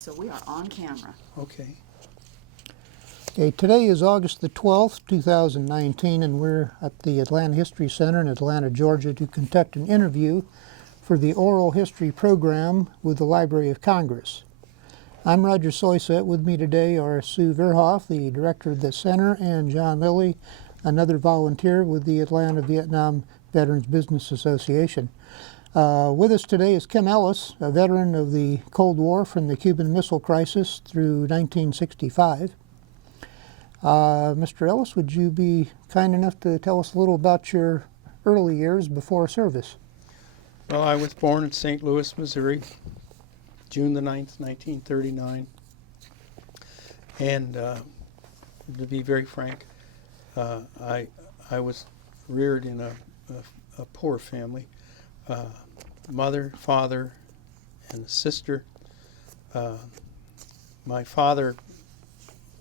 So we are on camera. Okay. Okay, today is August the 12th, 2019, and we're at the Atlanta History Center in Atlanta, Georgia to conduct an interview for the oral history program with the Library of Congress. I'm Roger Soyset. With me today are Sue Verhoff, the director of the center, and John Lilly, another volunteer with the Atlanta Vietnam Veterans Business Association. With us today is Kim Ellis, a veteran of the Cold War from the Cuban Missile Crisis through 1965. Mr. Ellis, would you be kind enough to tell us a little about your early years before service? Well, I was born in St. Louis, Missouri, June the 9th, 1939. And to be very frank, I was reared in a poor family. Mother, father, and a sister. My father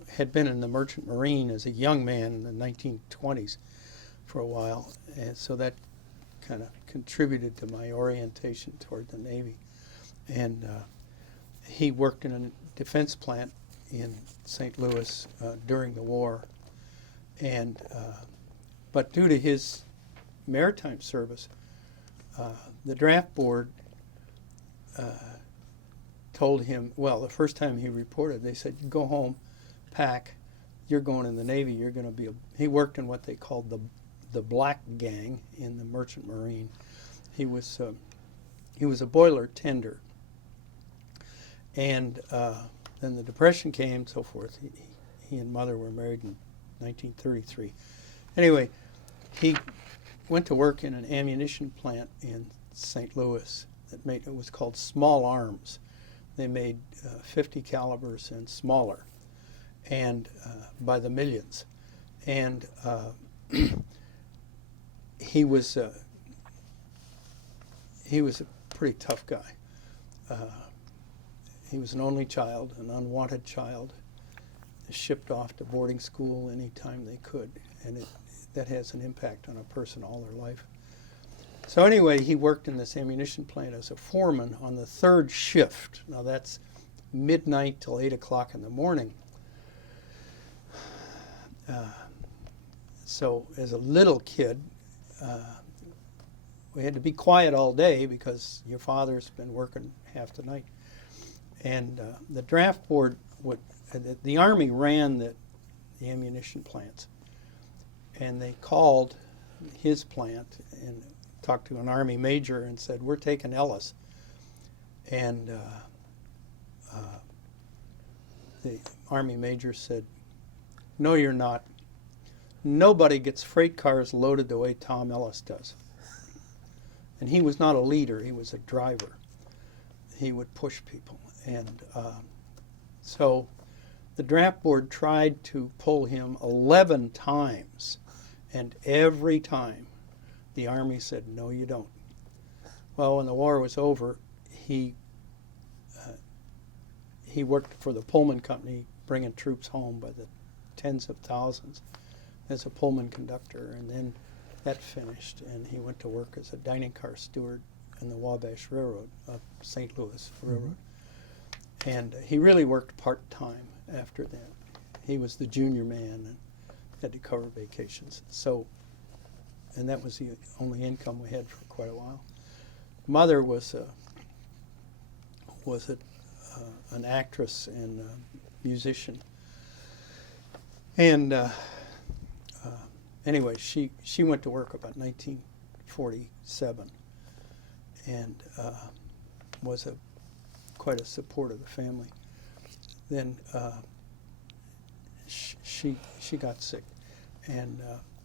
had been in the Merchant Marine as a young man in the 1920s for a while, and so that kind of contributed to my orientation toward the Navy. And he worked in a defense plant in St. Louis during the war, and but due to his maritime service, the draft board told him, well, the first time he reported, they said, go home, pack, you're going in the Navy, you're going to be he worked in what they called the black gang in the Merchant Marine. He was a boiler tender. And then the Depression came, so forth. He and Mother were married in 1933. Anyway, he went to work in an ammunition plant in St. Louis it was called Small Arms. They made 50 calibers and smaller, and by the millions. And he was a pretty tough guy. He was an only child, an unwanted child, shipped off to boarding school anytime they could, and that has an impact on a person all their life. So anyway, he worked in this ammunition plant as a foreman on the third shift. Now that's midnight till 8 o'clock in the morning. So as a little kid, we had to be quiet all day because your father's been working half the night. And the draft board, the Army ran the ammunition plants. And they called his plant and talked to an Army major and said, we're taking Ellis. And the Army major said, no, you're not. Nobody gets freight cars loaded the way Tom Ellis does. And he was not a leader, he was a driver. He would push people. And so the draft board tried to pull him 11 times. And every time the Army said, no, you don't. Well, when the war was over, he worked for the Pullman Company, bringing troops home by the tens of thousands as a Pullman conductor. And then that finished, and he went to work as a dining car steward in the Wabash Railroad, St. Louis Railroad. Mm-hmm. And he really worked part-time after that. He was the junior man and had to cover vacations. So, and that was the only income we had for quite a while. Mother was an actress and a musician. And anyway, she went to work about 1947 and was quite a support of the family. Then she got sick, and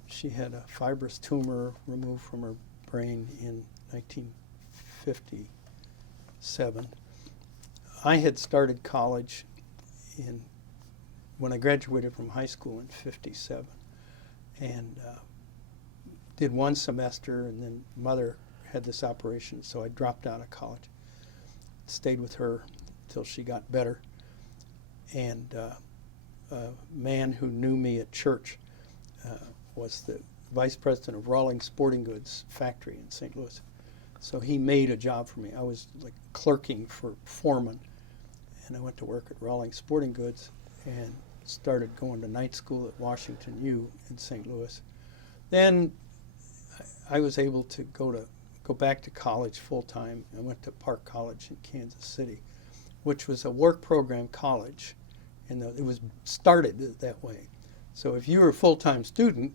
she had a fibrous tumor removed from her brain in 1957. I had started college when I graduated from high school in 57, and did one semester, and then Mother had this operation, so I dropped out of college. Stayed with her till she got better, and a man who knew me at church was the vice president of Rawlings Sporting Goods factory in St. Louis. So he made a job for me. I was like clerking for foreman, and I went to work at Rawlings Sporting Goods and started going to night school at Washington U in St. Louis. Then I was able to go back to college full time. I went to Park College in Kansas City, which was a work program college, and it was started that way. So if you were a full-time student,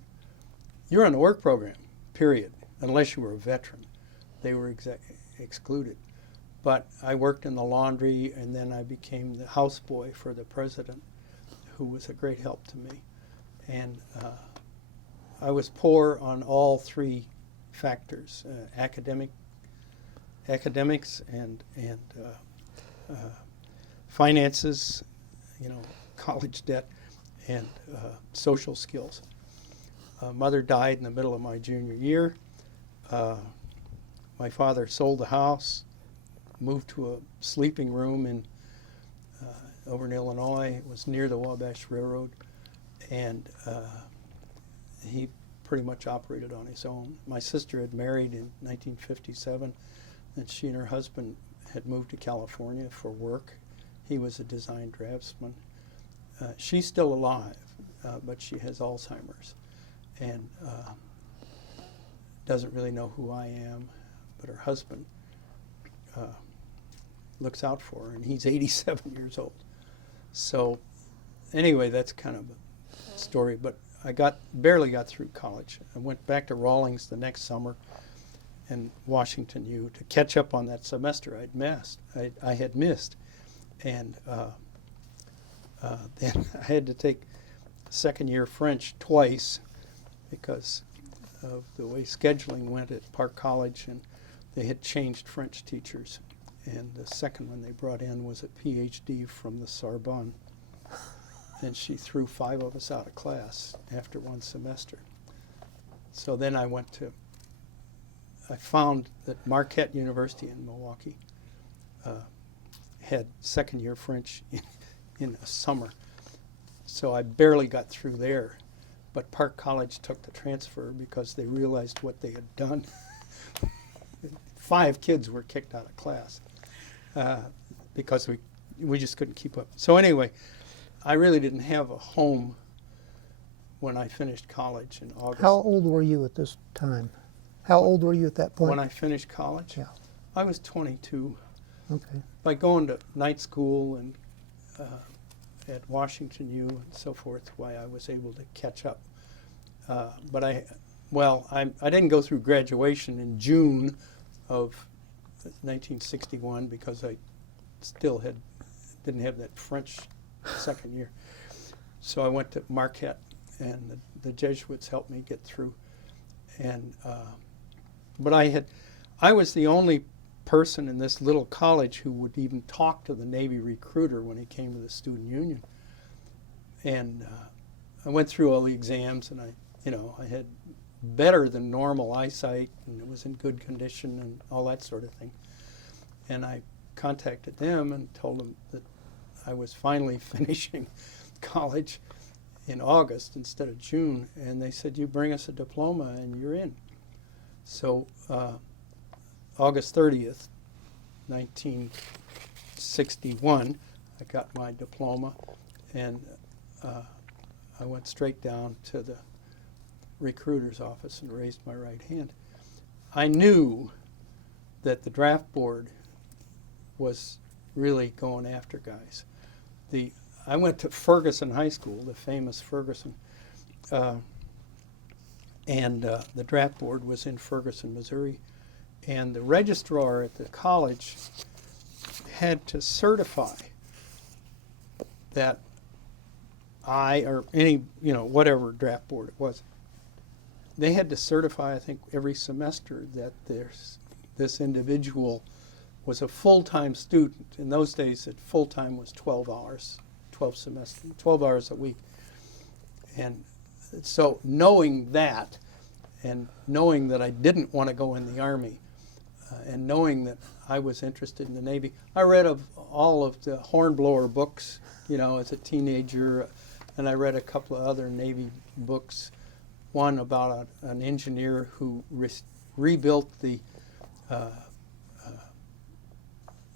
you're on the work program, period, unless you were a veteran. They were excluded. But I worked in the laundry, and then I became the houseboy for the president, who was a great help to me. And I was poor on all three factors: academics and finances, college debt, and social skills. Mother died in the middle of my junior year. My father sold the house, moved to a sleeping room over in Illinois. It was near the Wabash Railroad, and he pretty much operated on his own. My sister had married in 1957, and she and her husband had moved to California for work. He was a design draftsman. She's still alive, but she has Alzheimer's, and doesn't really know who I am, but her husband looks out for her, and he's 87 years old. So anyway, that's kind of a story, but I barely got through college. I went back to Rawlings the next summer and Washington U to catch up on that semester I had missed. And then I had to take second year French twice because of the way scheduling went at Park College, and they had changed French teachers. And the second one they brought in was a PhD from the Sorbonne. And she threw 5 of us out of class after one semester. So then I found that Marquette University in Milwaukee had second year French in a summer. So I barely got through there. But Park College took the transfer because they realized what they had done. 5 kids were kicked out of class because we just couldn't keep up. So anyway, I really didn't have a home when I finished college in August. How old were you at this time? How old were you at that point? When I finished college? Yeah. I was 22. Okay. By going to night school and at Washington U and so forth, why I was able to catch up. But I didn't go through graduation in June of 1961 because I still didn't have that French second year. So I went to Marquette, and the Jesuits helped me get through. And but I was the only person in this little college who would even talk to the Navy recruiter when he came to the student union. And I went through all the exams, and I had better than normal eyesight, and it was in good condition and all that sort of thing. And I contacted them and told them that I was finally finishing college in August instead of June, and they said, you bring us a diploma and you're in. So August 30th, 1961, I got my diploma, and I went straight down to the recruiter's office and raised my right hand. I knew that the draft board was really going after guys. I went to Ferguson High School, the famous Ferguson, and the draft board was in Ferguson, Missouri, and the registrar at the college had to certify that I, or any, whatever draft board it was, they had to certify, I think, every semester that this individual was a full-time student. In those days, full-time was 12 hours, 12 hours a week. And so knowing that, and knowing that I didn't want to go in the Army, and knowing that I was interested in the Navy, I read all of the Hornblower books, as a teenager, and I read a couple of other Navy books. One about an engineer who rebuilt the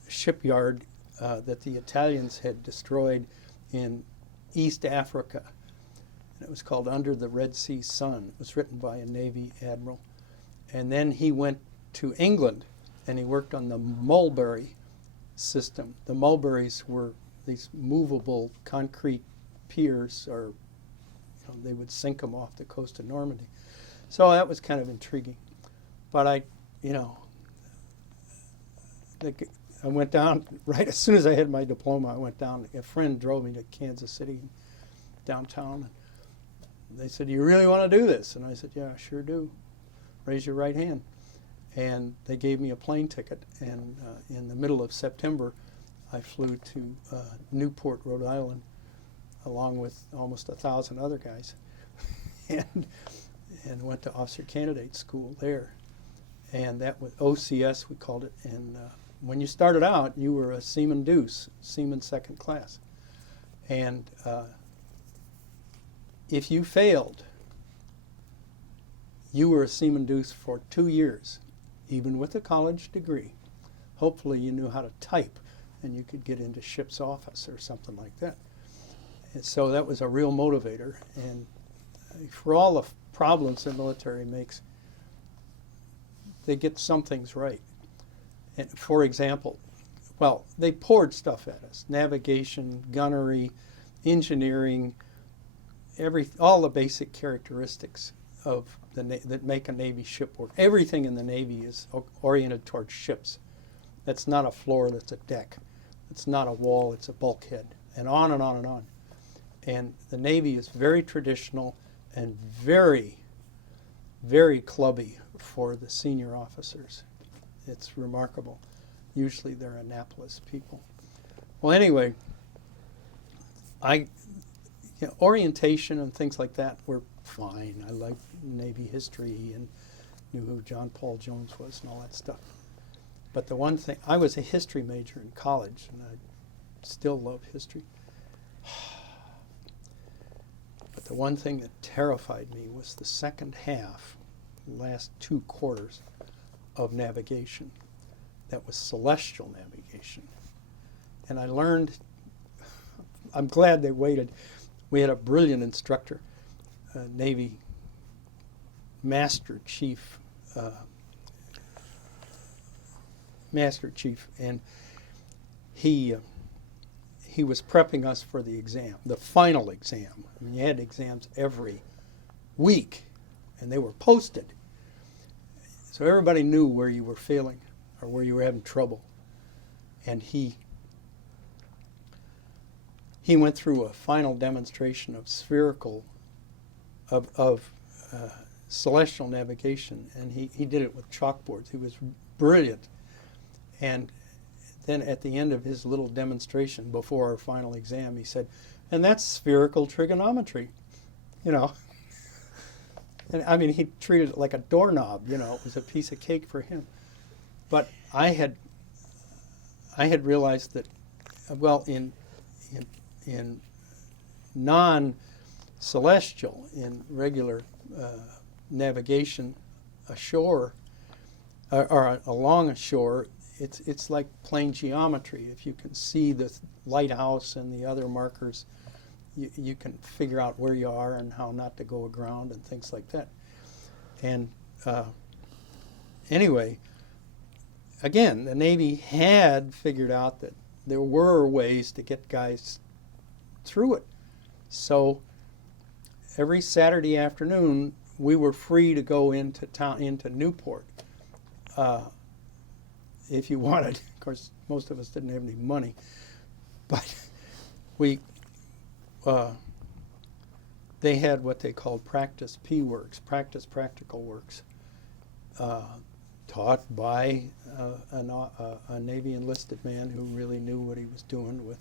shipyard that the Italians had destroyed in East Africa. And it was called Under the Red Sea Sun. It was written by a Navy admiral. And then he went to England and he worked on the mulberry system. The mulberries were these movable concrete piers, or they would sink them off the coast of Normandy. So that was kind of intriguing. But I went down, right as soon as I had my diploma, I went down. A friend drove me to Kansas City, downtown. And they said, "Do you really want to do this?" And I said, "Yeah, I sure do. Raise your right hand." And they gave me a plane ticket. And in the middle of September, I flew to Newport, Rhode Island, along with almost 1,000 other guys, and went to Officer Candidate School there. And that was OCS, we called it. And when you started out, you were a Seaman Deuce, Seaman Second Class. And if you failed, you were a Seaman Deuce for 2 years, even with a college degree. Hopefully you knew how to type and you could get into ship's office or something like that. And so that was a real motivator. And for all the problems the military makes, they get some things right. And for example, well, they poured stuff at us: navigation, gunnery, engineering, all the basic characteristics of that make a Navy ship work. Everything in the Navy is oriented towards ships. That's not a floor, that's a deck. It's not a wall, it's a bulkhead, and on and on and on. And the Navy is very traditional and very, very clubby for the senior officers. It's remarkable. Usually they're Annapolis people. Well, anyway, orientation and things like that were fine. I liked Navy history and knew who John Paul Jones was and all that stuff. But the one thing, I was a history major in college, and I still love history. But the one thing that terrified me was the second half, last 2 quarters of navigation. That was celestial navigation. And I learned, I'm glad they waited. We had a brilliant instructor, Navy Master Chief, and he was prepping us for the exam, the final exam. I mean, you had exams every week, and they were posted. So everybody knew where you were failing or where you were having trouble. And he went through a final demonstration of celestial navigation, and he did it with chalkboards. He was brilliant. And then at the end of his little demonstration before our final exam, he said, "And that's spherical trigonometry," And I mean, he treated it like a doorknob, it was a piece of cake for him. But I had realized that, well, in non-celestial, in regular navigation ashore, or along a shore, it's like plane geometry. If you can see the lighthouse and the other markers, you can figure out where you are and how not to go aground and things like that. And anyway, again, the Navy had figured out that there were ways to get guys through it. So every Saturday afternoon, we were free to go into town, into Newport, if you wanted. Of course, most of us didn't have any money, but they had what they called practice P-works, practice practical works, taught by a Navy enlisted man who really knew what he was doing, with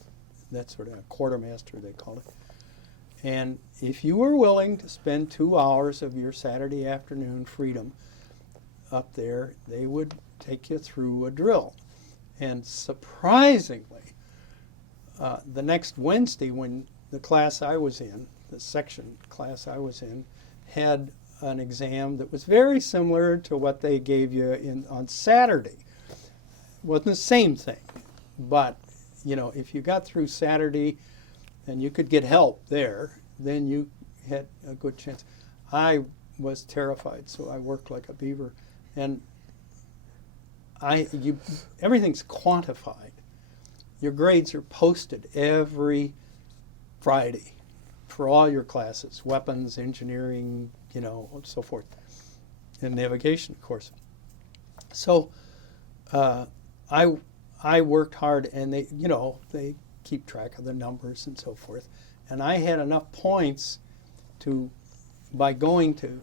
that sort of a quartermaster, they called it. And if you were willing to spend 2 hours of your Saturday afternoon freedom up there, they would take you through a drill. And surprisingly, the next Wednesday, when the class I was in, the section class I was in, had an exam that was very similar to what they gave you on Saturday. It wasn't the same thing, but if you got through Saturday and you could get help there, then you had a good chance. I was terrified, so I worked like a beaver. And everything's quantified. Your grades are posted every Friday for all your classes, weapons, engineering, and so forth, and navigation, of course. So I worked hard, and they keep track of the numbers and so forth. And I had enough points by going to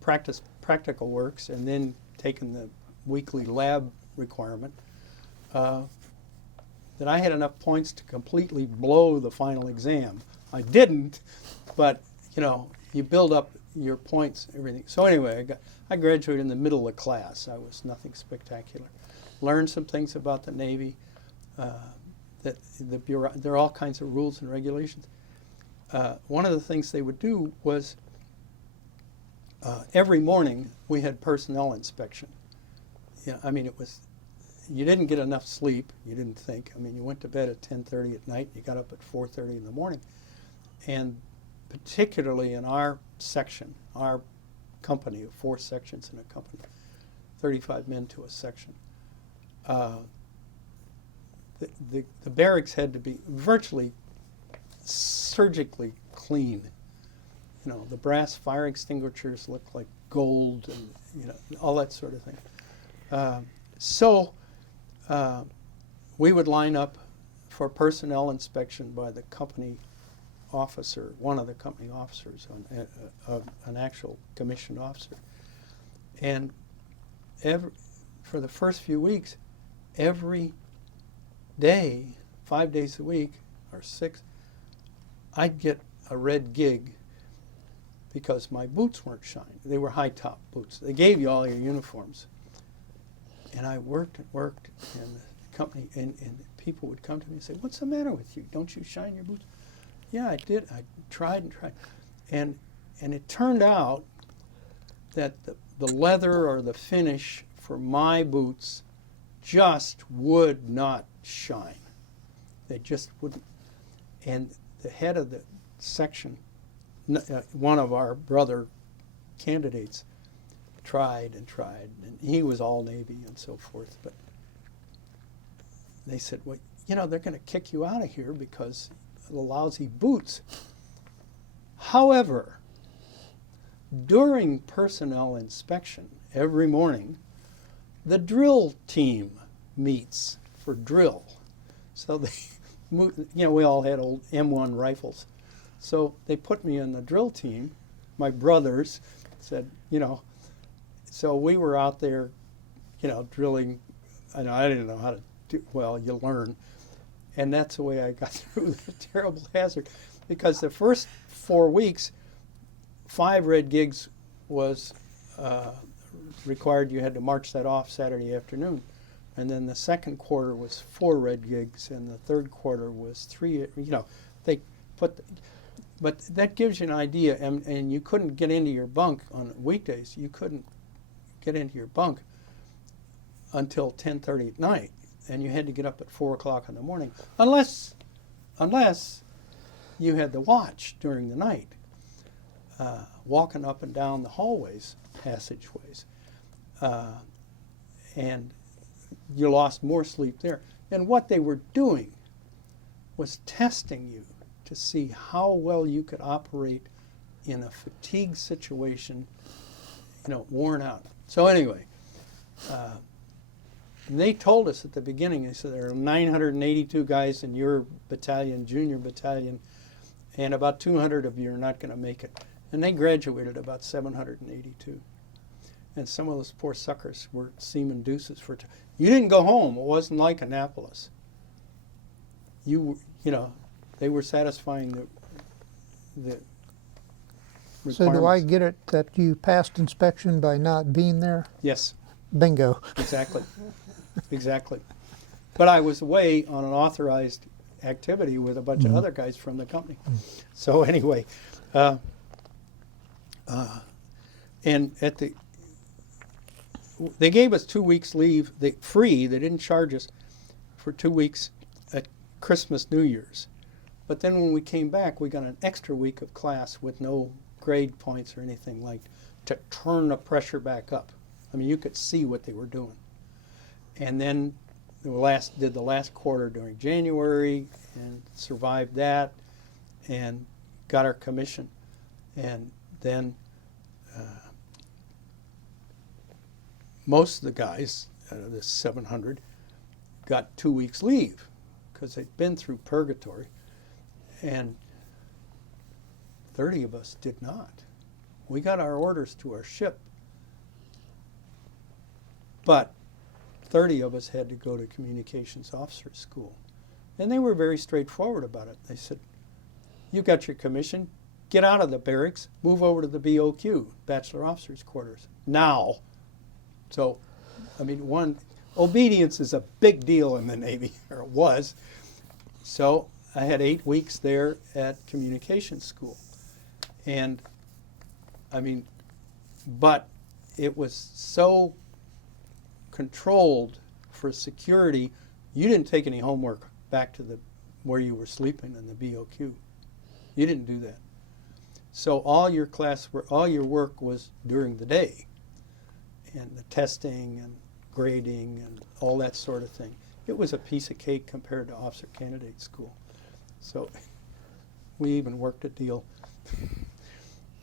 practice practical works and then taking the weekly lab requirement, that I had enough points to completely blow the final exam. I didn't, but you build up your points, everything. So anyway, I graduated in the middle of class. I was nothing spectacular. Learned some things about the Navy. That there are all kinds of rules and regulations. One of the things they would do was every morning we had personnel inspection. You didn't get enough sleep. You didn't think. You went to bed at 10:30 at night. You got up at 4:30 in the morning, and particularly in our section, our company of 4 sections in a company, 35 men to a section. The barracks had to be virtually surgically clean. The brass fire extinguishers looked like gold, and all that sort of thing. So we would line up for personnel inspection by the company officer, one of the company officers, an actual commissioned officer. And for the first few weeks, every day, 5 days a week, or 6, I'd get a red gig because my boots weren't shined. They were high-top boots. They gave you all your uniforms. And I worked and worked, and the company, and people would come to me and say, "What's the matter with you? Don't you shine your boots?" Yeah, I did. I tried and tried. And it turned out that the leather or the finish for my boots just would not shine. They just wouldn't. And the head of the section, one of our brother candidates, tried and tried, and he was all Navy and so forth, but they said, "Well, they're going to kick you out of here because of the lousy boots." However, during personnel inspection every morning, the drill team meets for drill. So they, we all had old M1 rifles. So they put me in the drill team. My brothers said, so we were out there, drilling. I didn't know how to do, well, you learn. And that's the way I got through the terrible hazard. Because the first 4 weeks, 5 red gigs was required. You had to march that off Saturday afternoon. And then the second quarter was 4 red gigs, and the third quarter was 3. They put, but that gives you an idea. And you couldn't get into your bunk on weekdays. You couldn't get into your bunk until 10:30 at night, and you had to get up at 4 o'clock in the morning, unless you had the watch during the night, walking up and down the hallways, passageways, and you lost more sleep there. And what they were doing was testing you to see how well you could operate in a fatigue situation, worn out. So anyway, they told us at the beginning, they said there are 982 guys in your battalion, junior battalion, and about 200 of you are not going to make it. And they graduated about 782. And some of those poor suckers were seaman deuces for you didn't go home. It wasn't like Annapolis. They were satisfying the requirements. So do I get it that you passed inspection by not being there? Yes. Bingo. Exactly. Exactly. But I was away on an authorized activity with a bunch of other guys from the company. So anyway, and they gave us 2 weeks leave, free. They didn't charge us for 2 weeks at Christmas, New Year's. But then when we came back, we got an extra week of class with no grade points or anything, like to turn the pressure back up. I mean, you could see what they were doing. And then did the last quarter during January and survived that and got our commission. And then most of the guys out of this 700 got 2 weeks leave because they'd been through purgatory, and 30 of us did not. We got our orders to our ship, but 30 of us had to go to communications officer school. And they were very straightforward about it. They said, you got your commission, get out of the barracks, move over to the BOQ, Bachelor Officers Quarters, now. So, I mean, obedience is a big deal in the Navy, or it was. So I had 8 weeks there at communications school. And, I mean, but it was so controlled for security, you didn't take any homework back to where you were sleeping in the BOQ. You didn't do that. So all your work was during the day, and the testing and grading and all that sort of thing. It was a piece of cake compared to officer candidate school. So we even worked a deal.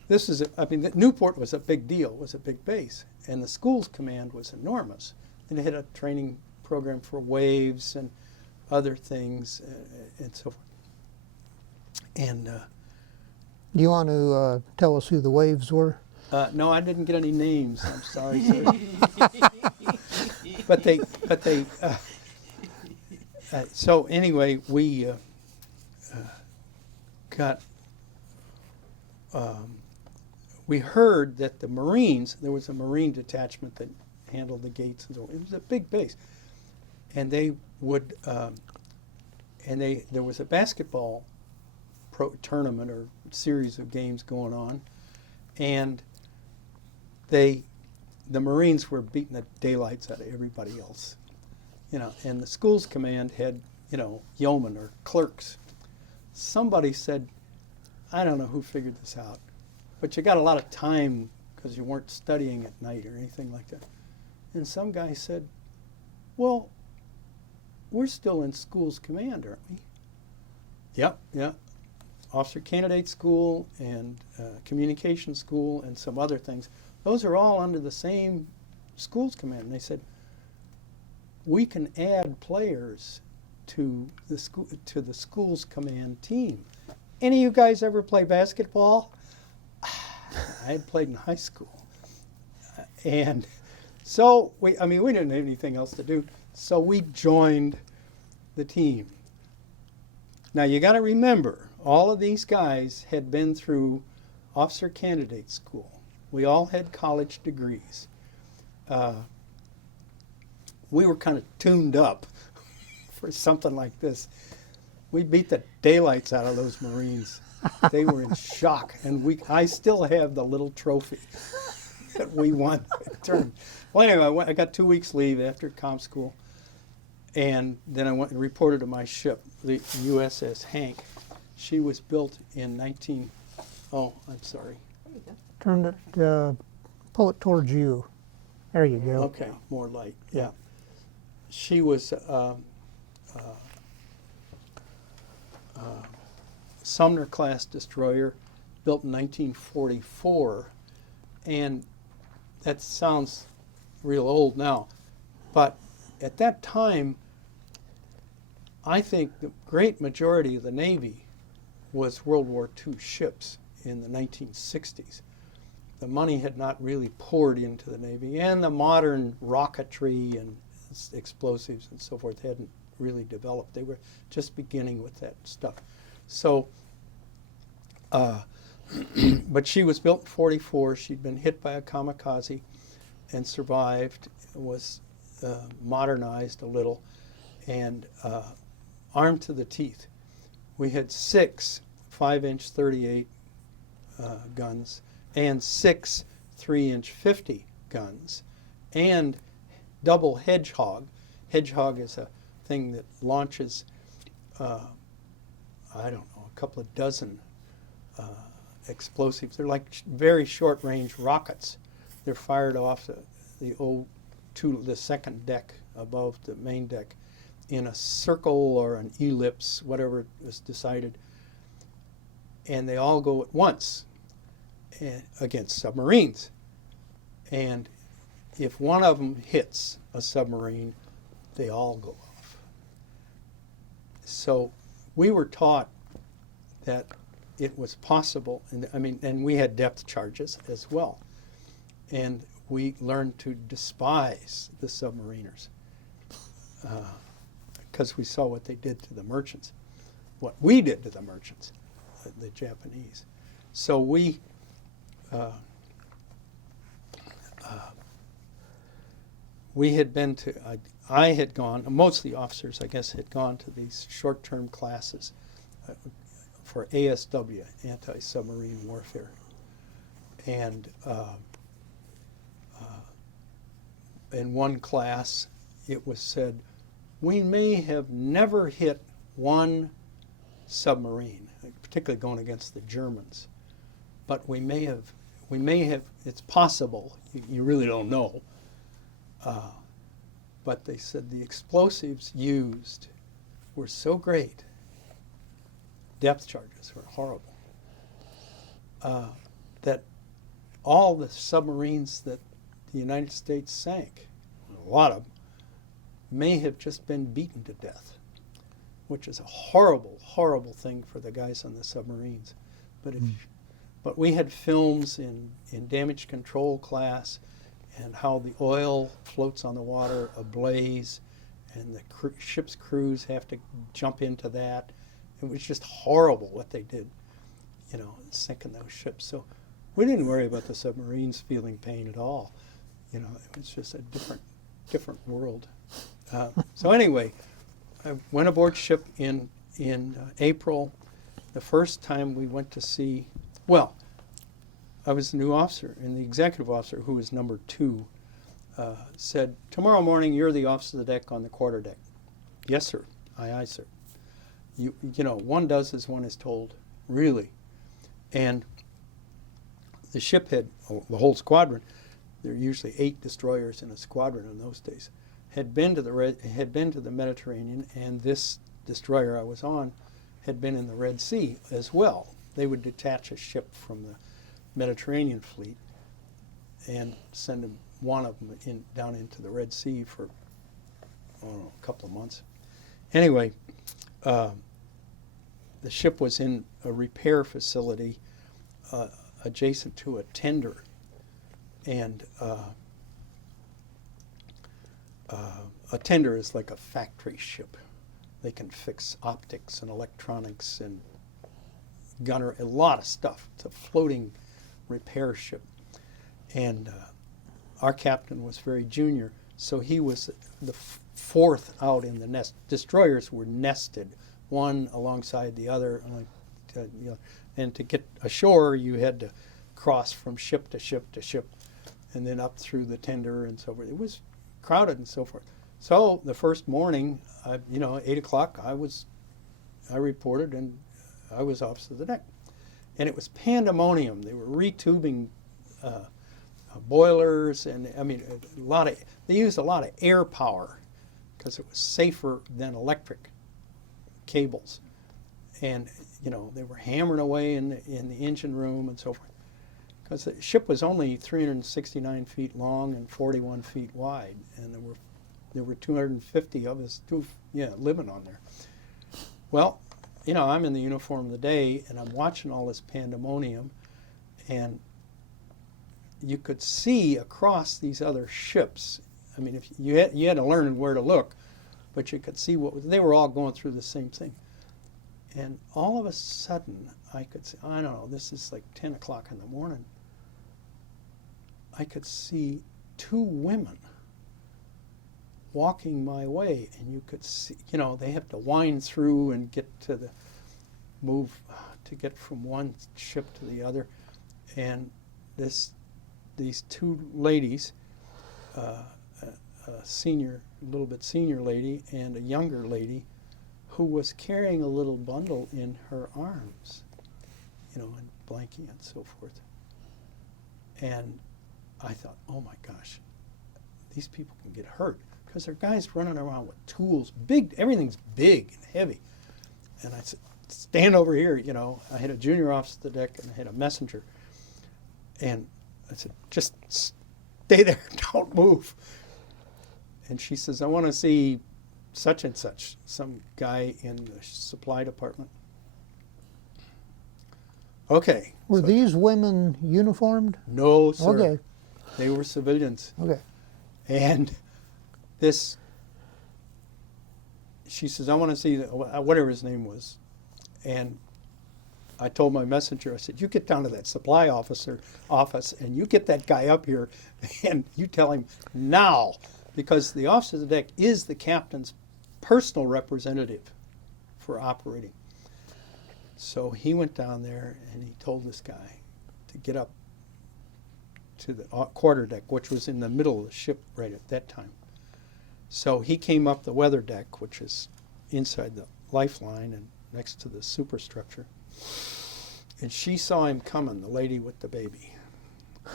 Newport was a big deal, was a big base, and the school's command was enormous. And they had a training program for waves and other things and so forth. And do you want to tell us who the waves were? No, I didn't get any names. I'm sorry, sir. but they. So anyway, we got. We heard that the Marines. There was a Marine detachment that handled the gates and so on. It was a big base, and they would. There was a basketball tournament or series of games going on, and the Marines were beating the daylights out of everybody else, and the school's command had, yeomen or clerks. Somebody said, I don't know who figured this out, but you got a lot of time because you weren't studying at night or anything like that. And some guy said, well, we're still in school's command, aren't we? Yep. Officer candidate school and communication school and some other things. Those are all under the same school's command. And they said, we can add players to the school's command team. Any of you guys ever play basketball? I had played in high school. And so, we didn't have anything else to do. So we joined the team. Now you got to remember, all of these guys had been through officer candidate school. We all had college degrees. We were kind of tuned up for something like this. We beat the daylights out of those Marines. They were in shock, and I still have the little trophy that we won. Well, anyway, I got 2 weeks leave after comm school, and then I went and reported to my ship, the USS Hank. She was built in Turn it, pull it towards you. There you go. Okay, more light, yeah. She was Sumner-class destroyer, built in 1944, and that sounds real old now, but at that time, I think the great majority of the Navy was World War II ships in the 1960s. The money had not really poured into the Navy, and the modern rocketry and explosives and so forth hadn't really developed. They were just beginning with that stuff. So, but she was built in 44. She'd been hit by a kamikaze and survived, was modernized a little, and armed to the teeth. We had 6 5-inch 38 guns and 6 3-inch 50 guns and double Hedgehog. Hedgehog is a thing that launches I don't know, a couple of dozen explosives. They're like very short-range rockets. They're fired off the second deck above the main deck in a circle or an ellipse, whatever was decided, and they all go at once against submarines. And if one of them hits a submarine, they all go off. So we were taught that it was possible, and we had depth charges as well. And we learned to despise the submariners because we saw what they did to the merchants, what we did to the merchants, the Japanese. So we had been to, I had gone, most of the officers, I guess, had gone to these short-term classes for ASW, anti-submarine warfare. And in one class, it was said, we may have never hit one submarine, particularly going against the Germans, but we may have, it's possible, you really don't know, but they said the explosives used were so great, depth charges were horrible, that all the submarines that the United States sank, a lot of them, may have just been beaten to death, which is a horrible, horrible thing for the guys on the submarines. But we had films in damage control class and how the oil floats on the water ablaze and the ship's crews have to jump into that. It was just horrible what they did, sinking those ships. So we didn't worry about the submarines feeling pain at all. It was just a different world. So anyway, I went aboard ship in April. The first time we went to see, I was the new officer, and the executive officer, who was number 2, said, tomorrow morning you're the officer of the deck on the quarterdeck. Yes, sir. Aye, aye, sir. One does as one is told, really. And the ship had, the whole squadron, there were usually 8 destroyers in a squadron in those days, had been to the Mediterranean, and this destroyer I was on had been in the Red Sea as well. They would detach a ship from the Mediterranean fleet and send one of them down into the Red Sea for a couple of months. Anyway, the ship was in a repair facility adjacent to a tender, and a tender is like a factory ship. They can fix optics and electronics and gunner, a lot of stuff. It's a floating repair ship. And our captain was very junior, so he was the fourth out in the nest. Destroyers were nested, one alongside the other. And to get ashore, you had to cross from ship to ship to ship, and then up through the tender and so forth. It was crowded and so forth. So the first morning, 8 o'clock, I reported, and I was officer of the deck. And it was pandemonium. They were retubing boilers, and they used a lot of air power because it was safer than electric cables. And they were hammering away in the engine room and so forth, because the ship was only 369 feet long and 41 feet wide, and there were 250 of us living on there. Well, I'm in the uniform of the day, and I'm watching all this pandemonium, and you could see across these other ships. I mean, if you had to learn where to look, but you could see they were all going through the same thing. And all of a sudden, I could see, I don't know, this is like 10 o'clock in the morning, I could see 2 women walking my way, and you could see, they have to wind through and get to get from one ship to the other. And these 2 ladies, a little bit senior lady and a younger lady, who was carrying a little bundle in her arms, you know, and blankie and so forth. And I thought, oh my gosh, these people can get hurt because they're guys running around with tools, big, everything's big and heavy. And I said, stand over here, you know. I had a junior officer at the deck and I had a messenger. And I said, just stay there, don't move. And she says, I want to see such and such, some guy in the supply department. Okay. Were so these women uniformed? No, sir. Okay. They were civilians. Okay. And this, she says, I want to see whatever his name was. And I told my messenger, I said, you get down to that supply officer office and you get that guy up here and you tell him now, because the officer of the deck is the captain's personal representative for operating. So he went down there and he told this guy to get up to the quarter deck, which was in the middle of the ship right at that time. So he came up the weather deck, which is inside the lifeline and next to the superstructure. And she saw him coming, the lady with the baby.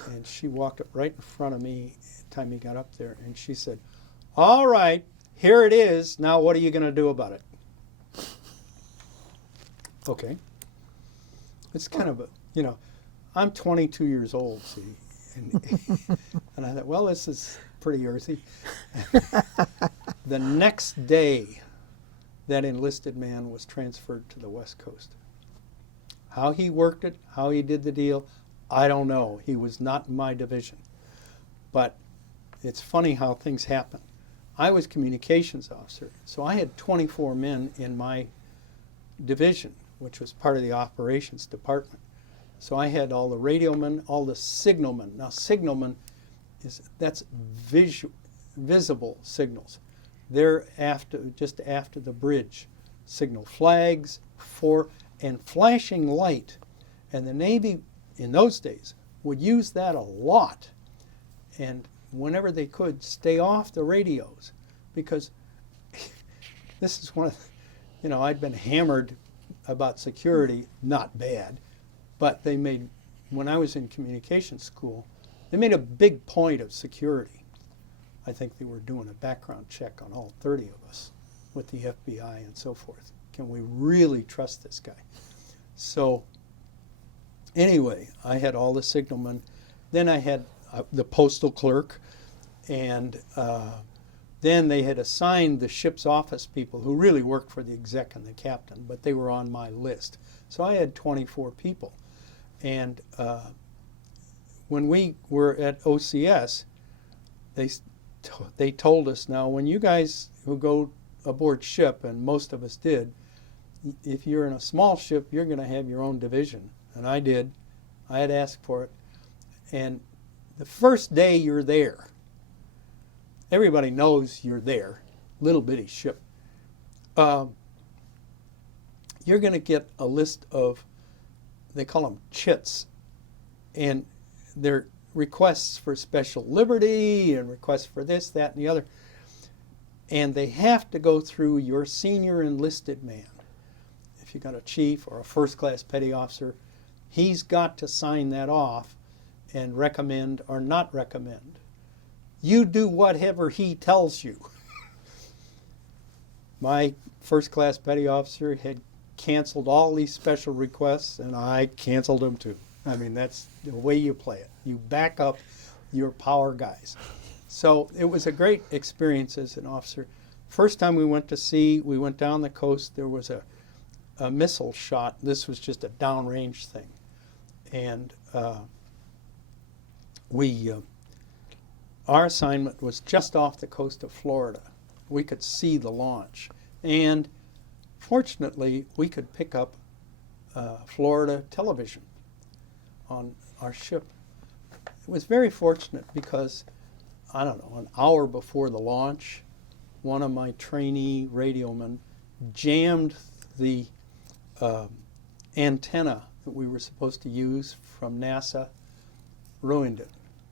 And she walked up right in front of me the time he got up there, and she said, all right, here it is. Now what are you going to do about it? Okay. It's kind of a, you know, I'm 22 years old, see. And I thought, well, this is pretty earthy. The next day, that enlisted man was transferred to the West Coast. How he worked it, how he did the deal, I don't know. He was not in my division. But it's funny how things happen. I was communications officer, so I had 24 men in my division, which was part of the operations department. So I had all the radiomen, all the signalmen. Now signalmen, that's visible signals. They're just after the bridge. Signal flags, and flashing light. And the Navy, in those days, would use that a lot. And whenever they could, stay off the radios. Because this is one of, you know, I'd been hammered about security, not bad. But they made, when I was in communications school, they made a big point of security. I think they were doing a background check on all 30 of us with the FBI and so forth. Can we really trust this guy? So anyway, I had all the signalmen. Then I had the postal clerk, and then they had assigned the ship's office people who really worked for the exec and the captain, but they were on my list. So I had 24 people. And when we were at OCS, they told us, now when you guys who go aboard ship, and most of us did, if you're in a small ship, you're going to have your own division. And I did. I had asked for it. And the first day you're there, everybody knows you're there, little bitty ship. You're going to get a list of, they call them chits, and they're requests for special liberty and requests for this, that, and the other. And they have to go through your senior enlisted man. If you got a chief or a first class petty officer, he's got to sign that off and recommend or not recommend. You do whatever he tells you. My first class petty officer had canceled all these special requests, and I canceled them too. I mean, that's the way you play it. You back up your power guys. So it was a great experience as an officer. First time we went to sea, we went down the coast, there was a missile shot. This was just a downrange thing. And our assignment was just off the coast of Florida. We could see the launch. And fortunately, we could pick up Florida television on our ship. It was very fortunate because, I don't know, an hour before the launch, one of my trainee radiomen jammed the antenna that we were supposed to use from NASA, ruined it.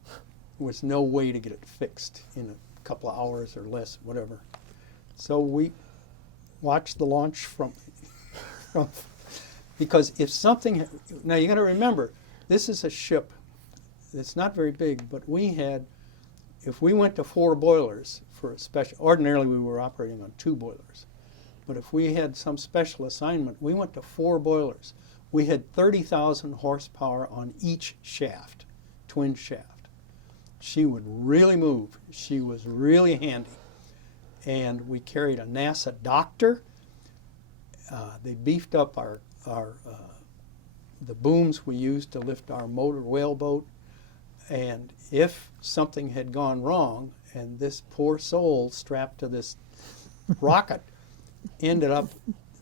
There was no way to get it fixed in a couple of hours or less, whatever. So we watch the launch from because if something, now you got to remember, this is a ship that's not very big, but we had, if we went to 4 boilers for a special, ordinarily we were operating on 2 boilers, but if we had some special assignment, we went to 4 boilers. We had 30,000 horsepower on each shaft, twin shaft. She would really move. She was really handy. And we carried a NASA doctor. They beefed up the booms we used to lift our motor whaleboat. And if something had gone wrong and this poor soul strapped to this rocket ended up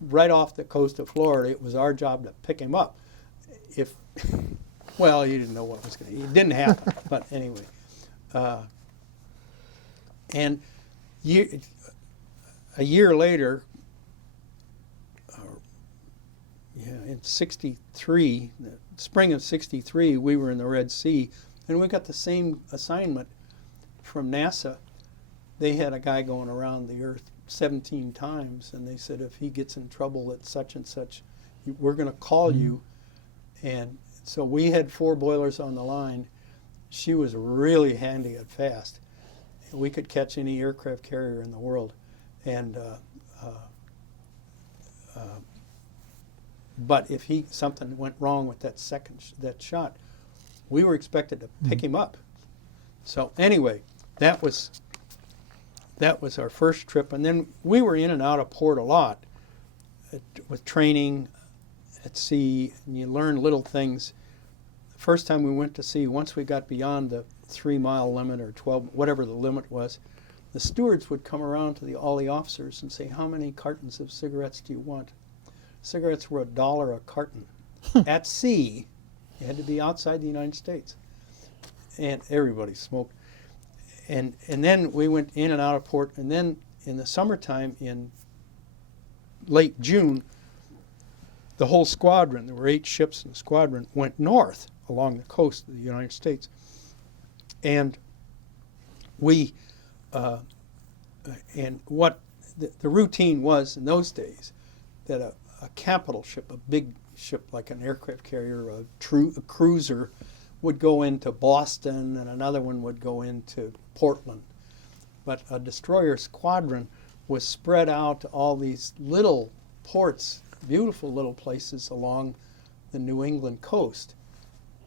right off the coast of Florida, it was our job to pick him up. If, well, you didn't know what was going to, it didn't happen, but anyway. And a year later, in '63, the spring of '63, we were in the Red Sea, and we got the same assignment from NASA. They had a guy going around the Earth 17 times, and they said if he gets in trouble at such and such, we're going to call you. And so we had 4 boilers on the line. She was really handy and fast. We could catch any aircraft carrier in the world. And but if something went wrong with that that shot, we were expected to pick him up. So anyway, that was our first trip, and then we were in and out of port a lot with training at sea, and you learn little things. The first time we went to sea, once we got beyond the 3-mile limit or 12, whatever the limit was, the stewards would come around to all the officers and say, how many cartons of cigarettes do you want? Cigarettes were $1 a carton. At sea, you had to be outside the United States. And everybody smoked. And then we went in and out of port, and then in the summertime, in late June, the whole squadron, there were 8 ships in the squadron, went north along the coast of the United States. And we, and what the routine was in those days, that a capital ship, a big ship like an aircraft carrier, a cruiser, would go into Boston, and another one would go into Portland. But a destroyer squadron was spread out to all these little ports, beautiful little places along the New England coast.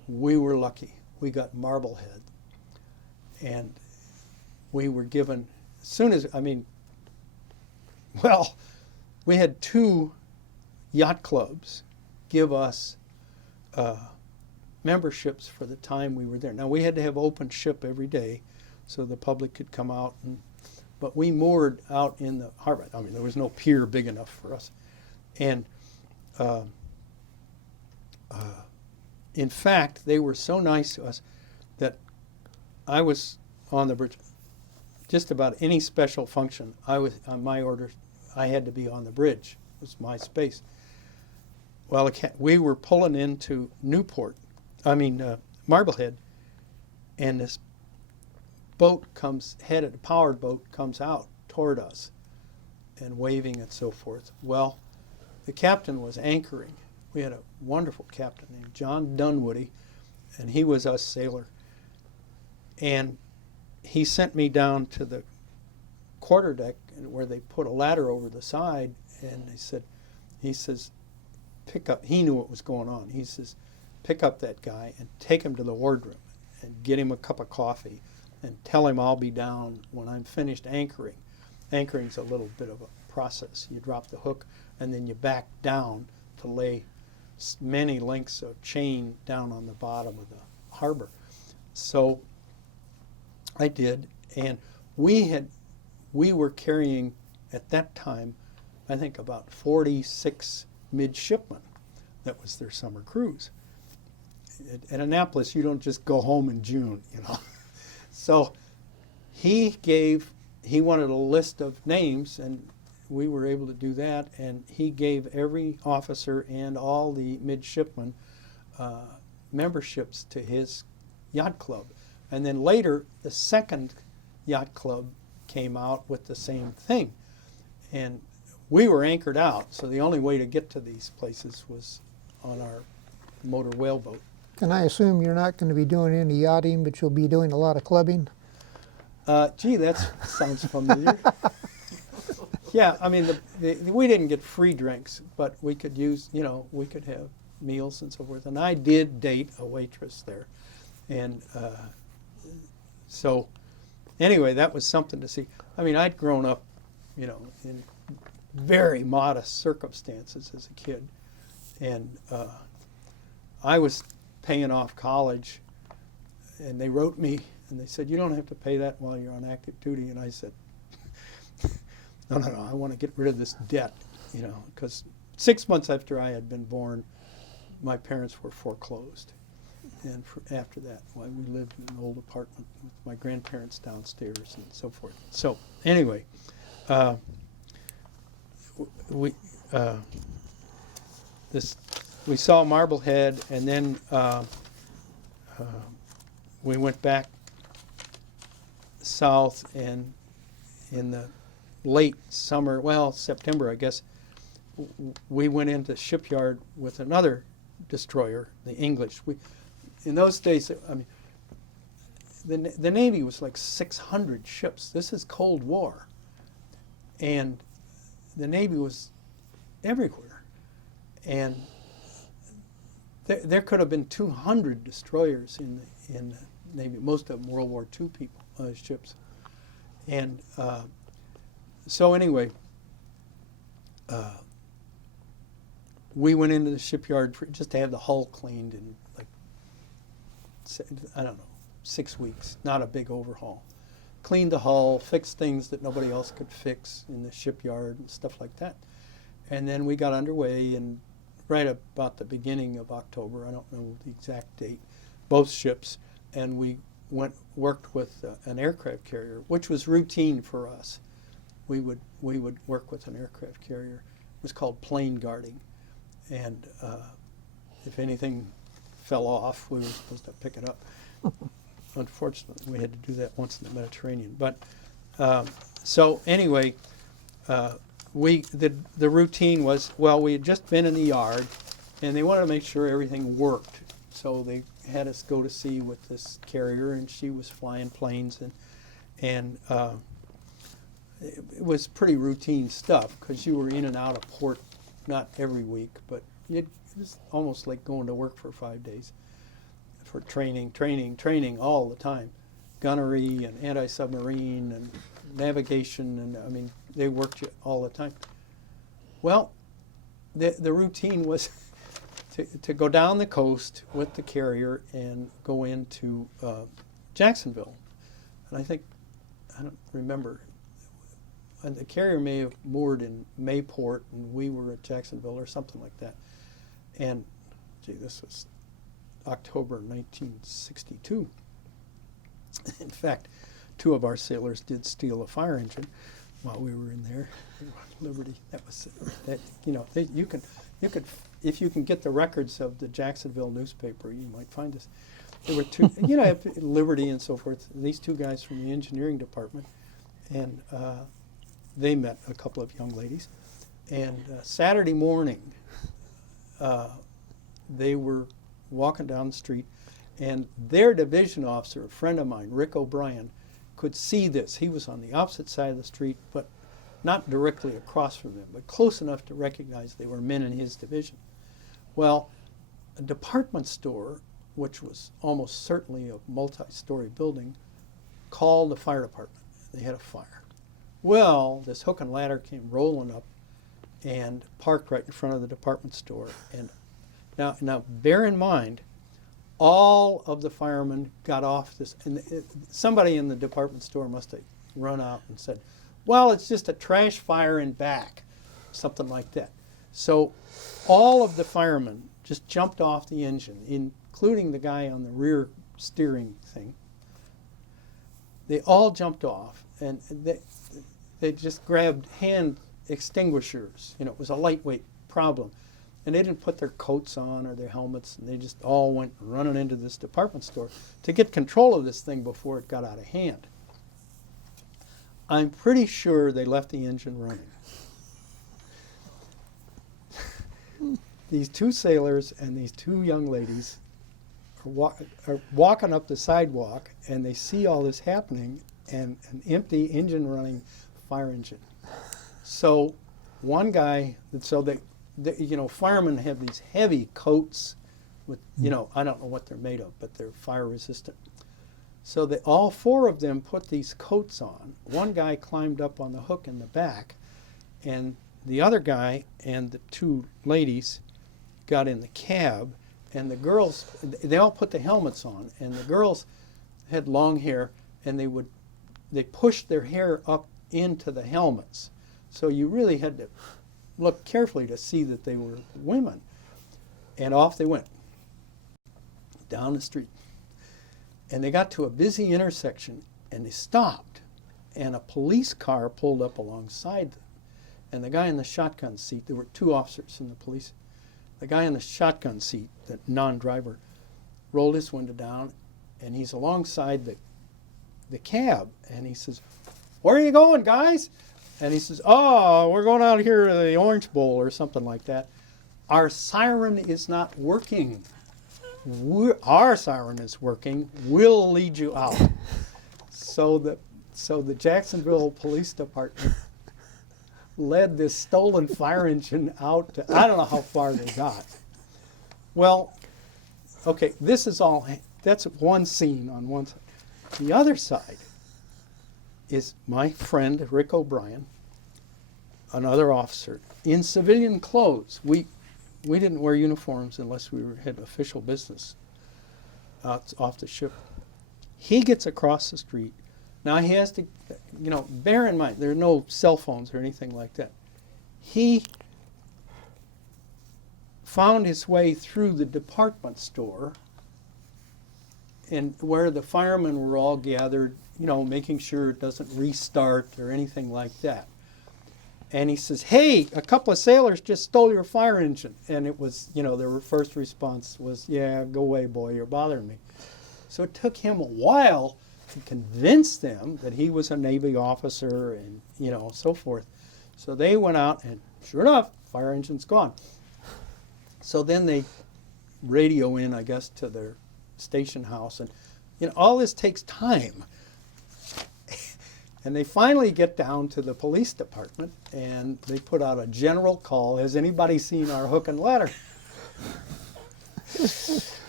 We were lucky. We got Marblehead. And we were given, as soon as, we had 2 yacht clubs give us memberships for the time we were there. Now, we had to have open ship every day so the public could come out, but we moored out in the harbor. There was no pier big enough for us. And in fact, they were so nice to us that I was on the bridge. Just about any special function, I was on my orders, I had to be on the bridge. It was my space. Well, we were pulling into Marblehead, and this boat a powered boat comes out toward us and waving and so forth. Well, the captain was anchoring. We had a wonderful captain named John Dunwoody, and he was a sailor. And he sent me down to the quarterdeck where they put a ladder over the side, and he says, pick up, he knew what was going on. He says, pick up that guy and take him to the wardroom and get him a cup of coffee and tell him I'll be down when I'm finished anchoring. Anchoring's a little bit of a process. You drop the hook and then you back down to lay many lengths of chain down on the bottom of the harbor. So I did, and we were carrying at that time, I think about 46 midshipmen. That was their summer cruise. At Annapolis, you don't just go home in June, So he wanted a list of names, and we were able to do that, and he gave every officer and all the midshipmen memberships to his yacht club. And then later, the second yacht club came out with the same thing. And we were anchored out, so the only way to get to these places was on our motor whaleboat. And I assume you're not going to be doing any yachting, but you'll be doing a lot of clubbing? Gee, that sounds familiar. Yeah, I mean, we didn't get free drinks, but we could use, we could have meals and so forth. And I did date a waitress there. And so anyway, that was something to see. I mean, I'd grown up, in very modest circumstances as a kid. And I was paying off college, and they wrote me, and they said, you don't have to pay that while you're on active duty. And I said, no, I want to get rid of this debt, because 6 months after I had been born, my parents were foreclosed. And after that, we lived in an old apartment with my grandparents downstairs and so forth. So anyway, we saw Marblehead, and then we went back south, and in the late summer, September, I guess, we went into shipyard with another destroyer, the English. In those days, I mean, the Navy was like 600 ships. This is Cold War, and the Navy was everywhere, and there could have been 200 destroyers in the Navy. Most of them World War II ships, and so anyway, we went into the shipyard just to have the hull cleaned in, like, I don't know, 6 weeks. Not a big overhaul. Cleaned the hull, fixed things that nobody else could fix in the shipyard and stuff like that. And then we got underway, and right about the beginning of October, I don't know the exact date, both ships, and we worked with an aircraft carrier, which was routine for us. We would work with an aircraft carrier. It was called plane guarding, and if anything fell off, we were supposed to pick it up. Unfortunately, we had to do that once in the Mediterranean. But so anyway, the routine was, we had just been in the yard, and they wanted to make sure everything worked. So they had us go to sea with this carrier, and she was flying planes, and it was pretty routine stuff because you were in and out of port, not every week, but it was almost like going to work for 5 days for training all the time. Gunnery and anti-submarine and navigation, and I mean, they worked you all the time. Well, the routine was to go down the coast with the carrier and go into Jacksonville. And I don't remember, and the carrier may have moored in Mayport, and we were at Jacksonville or something like that. And this was October 1962. In fact, 2 of our sailors did steal a fire engine while we were in there. Liberty. That was that. You could if you can get the records of the Jacksonville newspaper, you might find this. There were 2, Liberty and so forth. These 2 guys from the engineering department, and they met a couple of young ladies. And Saturday morning, they were walking down the street, and their division officer, a friend of mine, Rick O'Brien, could see this. He was on the opposite side of the street, but not directly across from them, but close enough to recognize they were men in his division. Well, a department store, which was almost certainly a multi-story building, called the fire department. They had a fire. Well, this hook and ladder came rolling up and parked right in front of the department store. And now bear in mind, all of the firemen got off this, and somebody in the department store must have run out and said, well, it's just a trash fire in back, something like that. So all of the firemen just jumped off the engine, including the guy on the rear steering thing. They all jumped off, and they just grabbed hand extinguishers. It was a lightweight problem. And they didn't put their coats on or their helmets, and they just all went running into this department store to get control of this thing before it got out of hand. I'm pretty sure they left the engine running. these two sailors and these two young ladies are walking up the sidewalk, and they see all this happening, and an empty engine running fire engine. So one guy, so they you know, firemen have these heavy coats with, you know, I don't know what they're made of, but they're fire resistant. So all four of them put these coats on. One guy climbed up on the hook in the back, and the other guy and the two ladies got in the cab, and the girls, they all put the helmets on, and the girls had long hair, and they pushed their hair up into the helmets. So you really had to look carefully to see that they were women. And off they went, down the street. And they got to a busy intersection, and they stopped, and a police car pulled up alongside them. And the guy in the shotgun seat, there were two officers in the police, the guy in the shotgun seat, the non-driver, rolled his window down, and he's alongside the cab, and he says, "Where are you going, guys?" And he says, "Oh, we're going out here to the Orange Bowl," or something like that. "Our siren is not working." Our siren is working. We'll lead you out. So the Jacksonville Police Department led this stolen fire engine out to, I don't know how far they got. Well, okay, this is all, that's one scene on one side. The other side is my friend Rick O'Brien, another officer, in civilian clothes. We didn't wear uniforms unless we had official business off the ship. He gets across the street. Now he has to, you know, bear in mind, there are no cell phones or anything like that. He found his way through the department store, and where the firemen were all gathered, you know, making sure it doesn't restart or anything like that. And he says, "Hey, a couple of sailors just stole your fire engine." And it was, you know, their first response was, "Yeah, go away, boy, you're bothering me." So it took him a while to convince them that he was a Navy officer and, you know, so forth. So they went out, and sure enough, fire engine's gone. So then they radio in, I guess, to their station house. And, you know, all this takes time. And they finally get down to the police department, and they put out a general call, "Has anybody seen our hook and ladder?"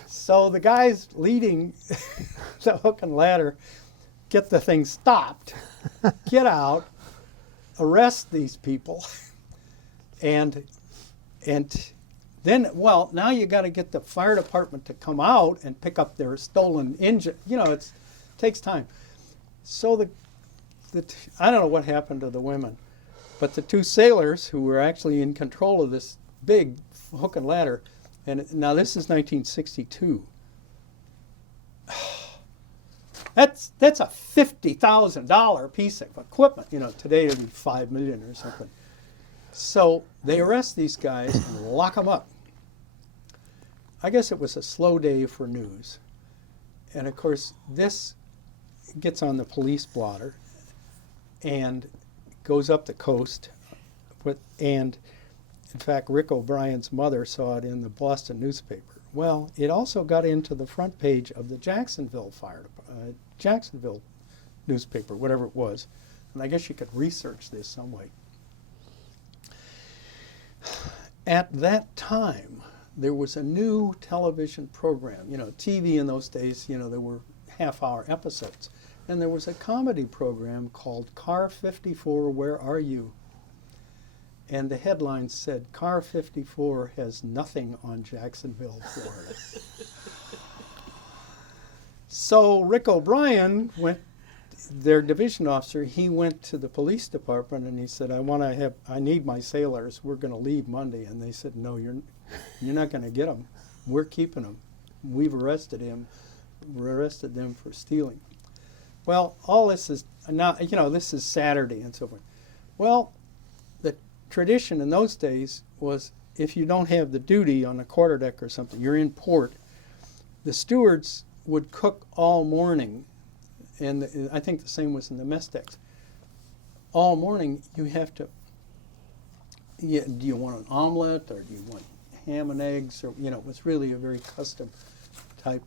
So the guys leading the hook and ladder get the thing stopped, get out, arrest these people, and then, well, now you got to get the fire department to come out and pick up their stolen engine. You know, it takes time. So I don't know what happened to the women, but the two sailors who were actually in control of this big hook and ladder, and now this is 1962. That's a $50,000 piece of equipment. You know, today it'd be $5 million or something. So they arrest these guys and lock them up. I guess it was a slow day for news. And of course, this gets on the police blotter and goes up the coast. And in fact, Rick O'Brien's mother saw it in the Boston newspaper. Well, it also got into the front page of the Jacksonville Jacksonville newspaper, whatever it was. And I guess you could research this some way. At that time, there was a new television program. You know, TV in those days, you know, there were half-hour episodes. And there was a comedy program called Car 54, Where Are You? And the headline said, "Car 54 has nothing on Jacksonville, Florida." So Rick O'Brien their division officer, he went to the police department and he said, I need my sailors. We're going to leave Monday. And they said, "No, you're not going to get them. We're keeping them. We've arrested him. We arrested them for stealing." Well, all this is now, you know, this is Saturday and so forth. Well, the tradition in those days was if you don't have the duty on the quarterdeck or something, you're in port, the stewards would cook all morning, and I think the same was in the mess decks. All morning you have to, do you want an omelet, or do you want ham and eggs, or it was really a very custom type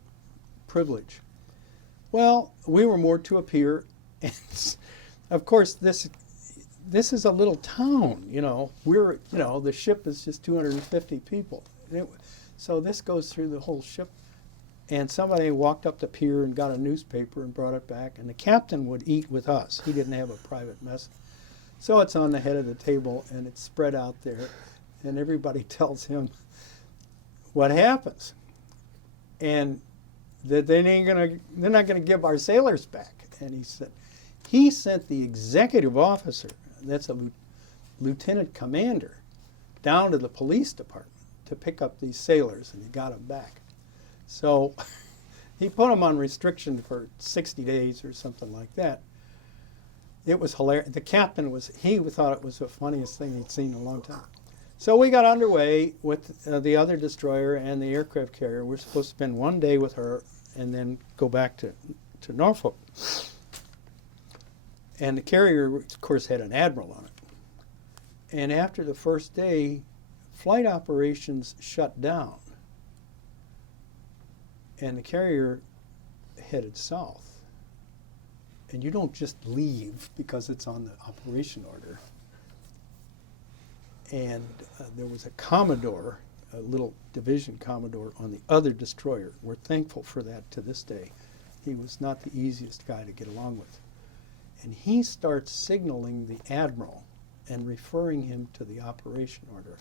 privilege. Well, we were moored to a pier, and of course this is a little town. We're the ship is just 250 people. So this goes through the whole ship, and somebody walked up the pier and got a newspaper and brought it back, and the captain would eat with us. He didn't have a private mess. So it's on the head of the table, and it's spread out there, and everybody tells him what happens, and that they're not gonna give our sailors back. And he sent the executive officer, that's a lieutenant commander, down to the police department to pick up these sailors, and he got them back. So he put them on restriction for 60 days or something like that. It was hilarious. The captain he thought it was the funniest thing he'd seen in a long time. So we got underway with the other destroyer and the aircraft carrier. We're supposed to spend one day with her and then go back to Norfolk. And the carrier, of course, had an admiral on it. And after the first day, flight operations shut down. And the carrier headed south. And you don't just leave because it's on the operation order. And there was a Commodore, a little division Commodore on the other destroyer. We're thankful for that to this day. He was not the easiest guy to get along with. And he starts signaling the admiral and referring him to the operation order.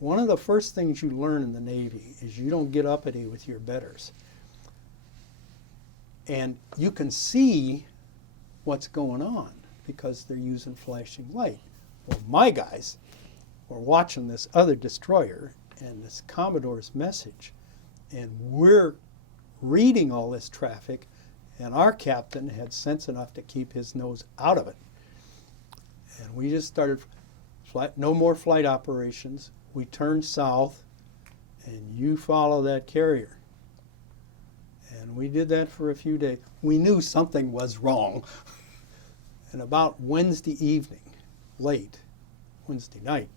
One of the first things you learn in the Navy is you don't get uppity with your betters. And you can see what's going on because they're using flashing light. Well, my guys were watching this other destroyer and this Commodore's Message, and we're reading all this traffic, and our captain had sense enough to keep his nose out of it. And we just started no more flight operations. We turned south, and you follow that carrier. And we did that for a few days. We knew something was wrong. And about Wednesday evening, late Wednesday night,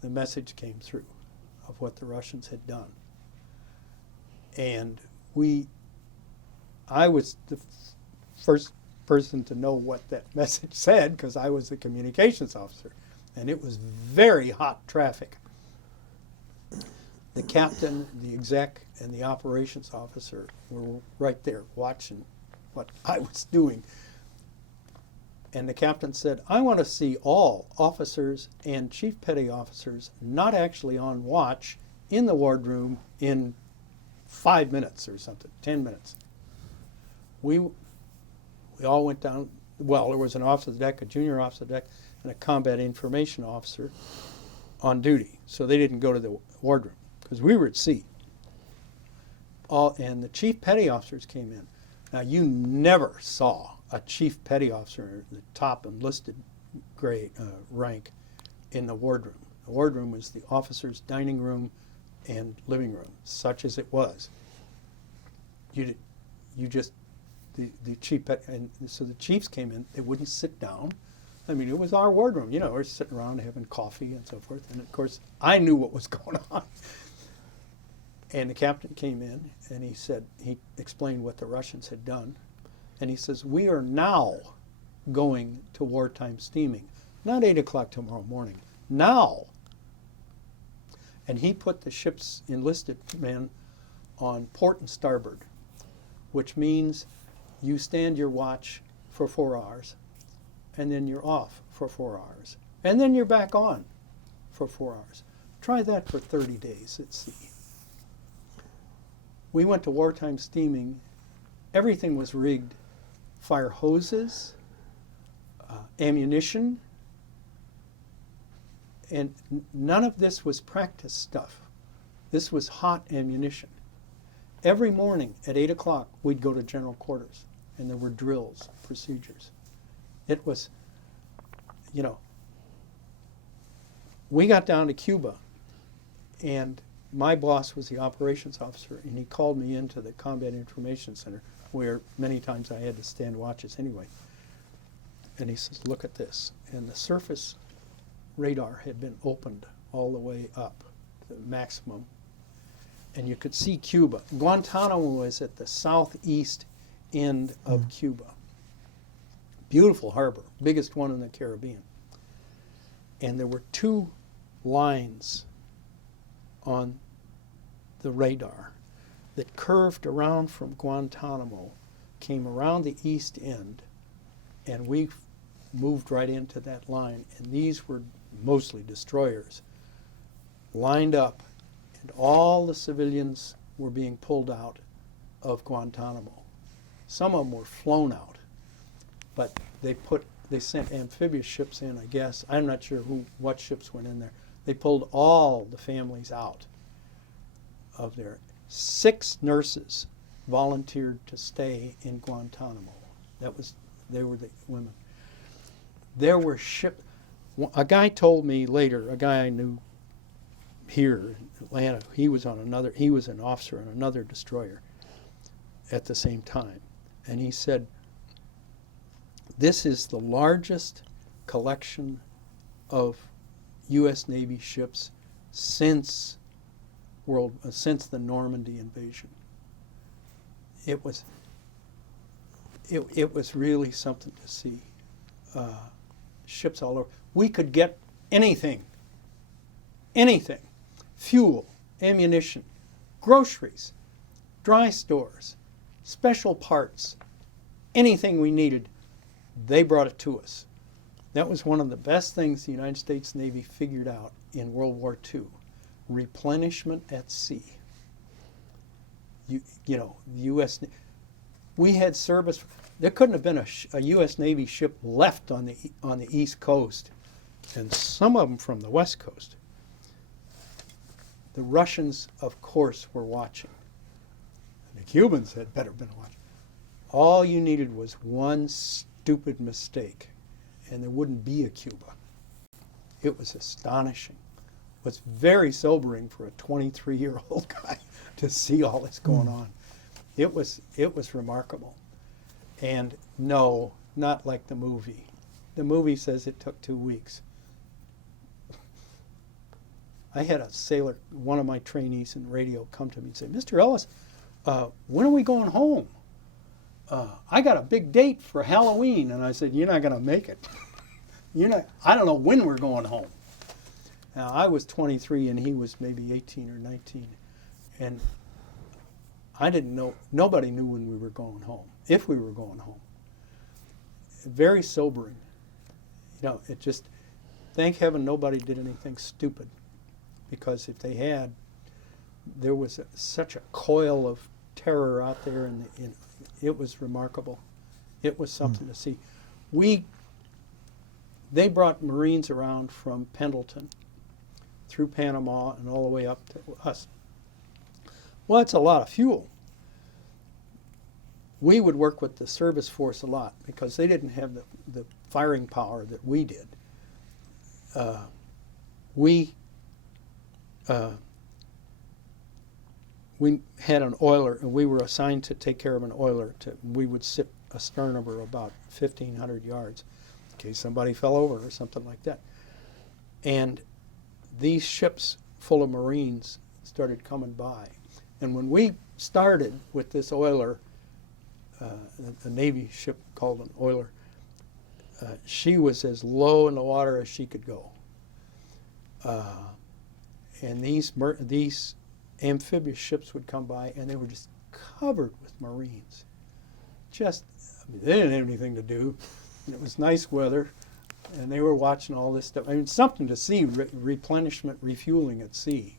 the message came through of what the Russians had done. And I was the first person to know what that message said because I was the communications officer. And it was very hot traffic. The captain, the exec, and the operations officer were right there watching what I was doing. And the captain said, I want to see all officers and chief petty officers not actually on watch in the wardroom in 5 minutes or something, 10 minutes. We all went down. Well, there was an officer of the deck, a junior officer of the deck, and a combat information officer on duty. So they didn't go to the wardroom because we were at sea. And the chief petty officers came in. Now, you never saw a chief petty officer, the top enlisted grade rank, in the wardroom. The wardroom was the officers' dining room and living room, such as it was. The chief, and so the chiefs came in. They wouldn't sit down. I mean, it was our wardroom. We're sitting around having coffee and so forth. And of course, I knew what was going on. And the captain came in and he explained what the Russians had done. And he says, we are now going to wartime steaming. Not 8 o'clock tomorrow morning. Now. And he put the ship's enlisted men on port and starboard, which means you stand your watch for 4 hours, and then you're off for 4 hours. And then you're back on for 4 hours. Try that for 30 days at sea. We went to wartime steaming. Everything was rigged. Fire hoses, ammunition, and none of this was practice stuff. This was hot ammunition. Every morning at 8 o'clock, we'd go to general quarters, and there were drills, procedures. It was, we got down to Cuba, and my boss was the operations officer, and he called me into the Combat Information Center, where many times I had to stand watches anyway. And he says, look at this. And the surface radar had been opened all the way up the maximum. And you could see Cuba. Guantanamo was at the southeast end of Cuba. Beautiful harbor, biggest one in the Caribbean. And there were two lines on the radar that curved around from Guantanamo, came around the east end, and we moved right into that line. And these were mostly destroyers, lined up, and all the civilians were being pulled out of Guantanamo. Some of them were flown out, but they sent amphibious ships in, I guess. I'm not sure what ships went in there. They pulled all the families out of there. 6 nurses volunteered to stay in Guantanamo. They were the women. There were ships. A guy told me later, a guy I knew here in Atlanta, he was an officer on another destroyer at the same time. And he said, this is the largest collection of U.S. Navy ships since the Normandy invasion. It was really something to see. Ships all over. We could get anything, fuel, ammunition, groceries, dry stores, special parts, anything we needed, they brought it to us. That was one of the best things the United States Navy figured out in World War II, replenishment at sea. The U.S. We had service. There couldn't have been a U.S. Navy ship left on the East Coast, and some of them from the West Coast. The Russians, of course, were watching. And the Cubans had better been watching. All you needed was one stupid mistake, and there wouldn't be a Cuba. It was astonishing. It was very sobering for a 23-year-old guy to see all this going on. It was remarkable. And no, not like the movie. The movie says it took 2 weeks. I had a sailor, one of my trainees in radio, come to me and say, Mr. Ellis, when are we going home? I got a big date for Halloween. And I said, you're not going to make it. I don't know when we're going home. Now, I was 23 and he was maybe 18 or 19. And I didn't know, nobody knew when we were going home, if we were going home. Very sobering. It just, thank heaven nobody did anything stupid. Because if they had, there was such a coil of terror out there, and it was remarkable. It was something to see. They brought Marines around from Pendleton through Panama and all the way up to us. Well, it's a lot of fuel. We would work with the service force a lot because they didn't have the firing power that we did. We had an oiler, and we were assigned to take care of an oiler. We would sit astern of her about 1,500 yards in case somebody fell over or something like that. And these ships full of Marines started coming by. And when we started with this oiler, a Navy ship called an oiler, she was as low in the water as she could go. And these amphibious ships would come by, and they were just covered with Marines. They didn't have anything to do. And it was nice weather, and they were watching all this stuff. Something to see, replenishment, refueling at sea,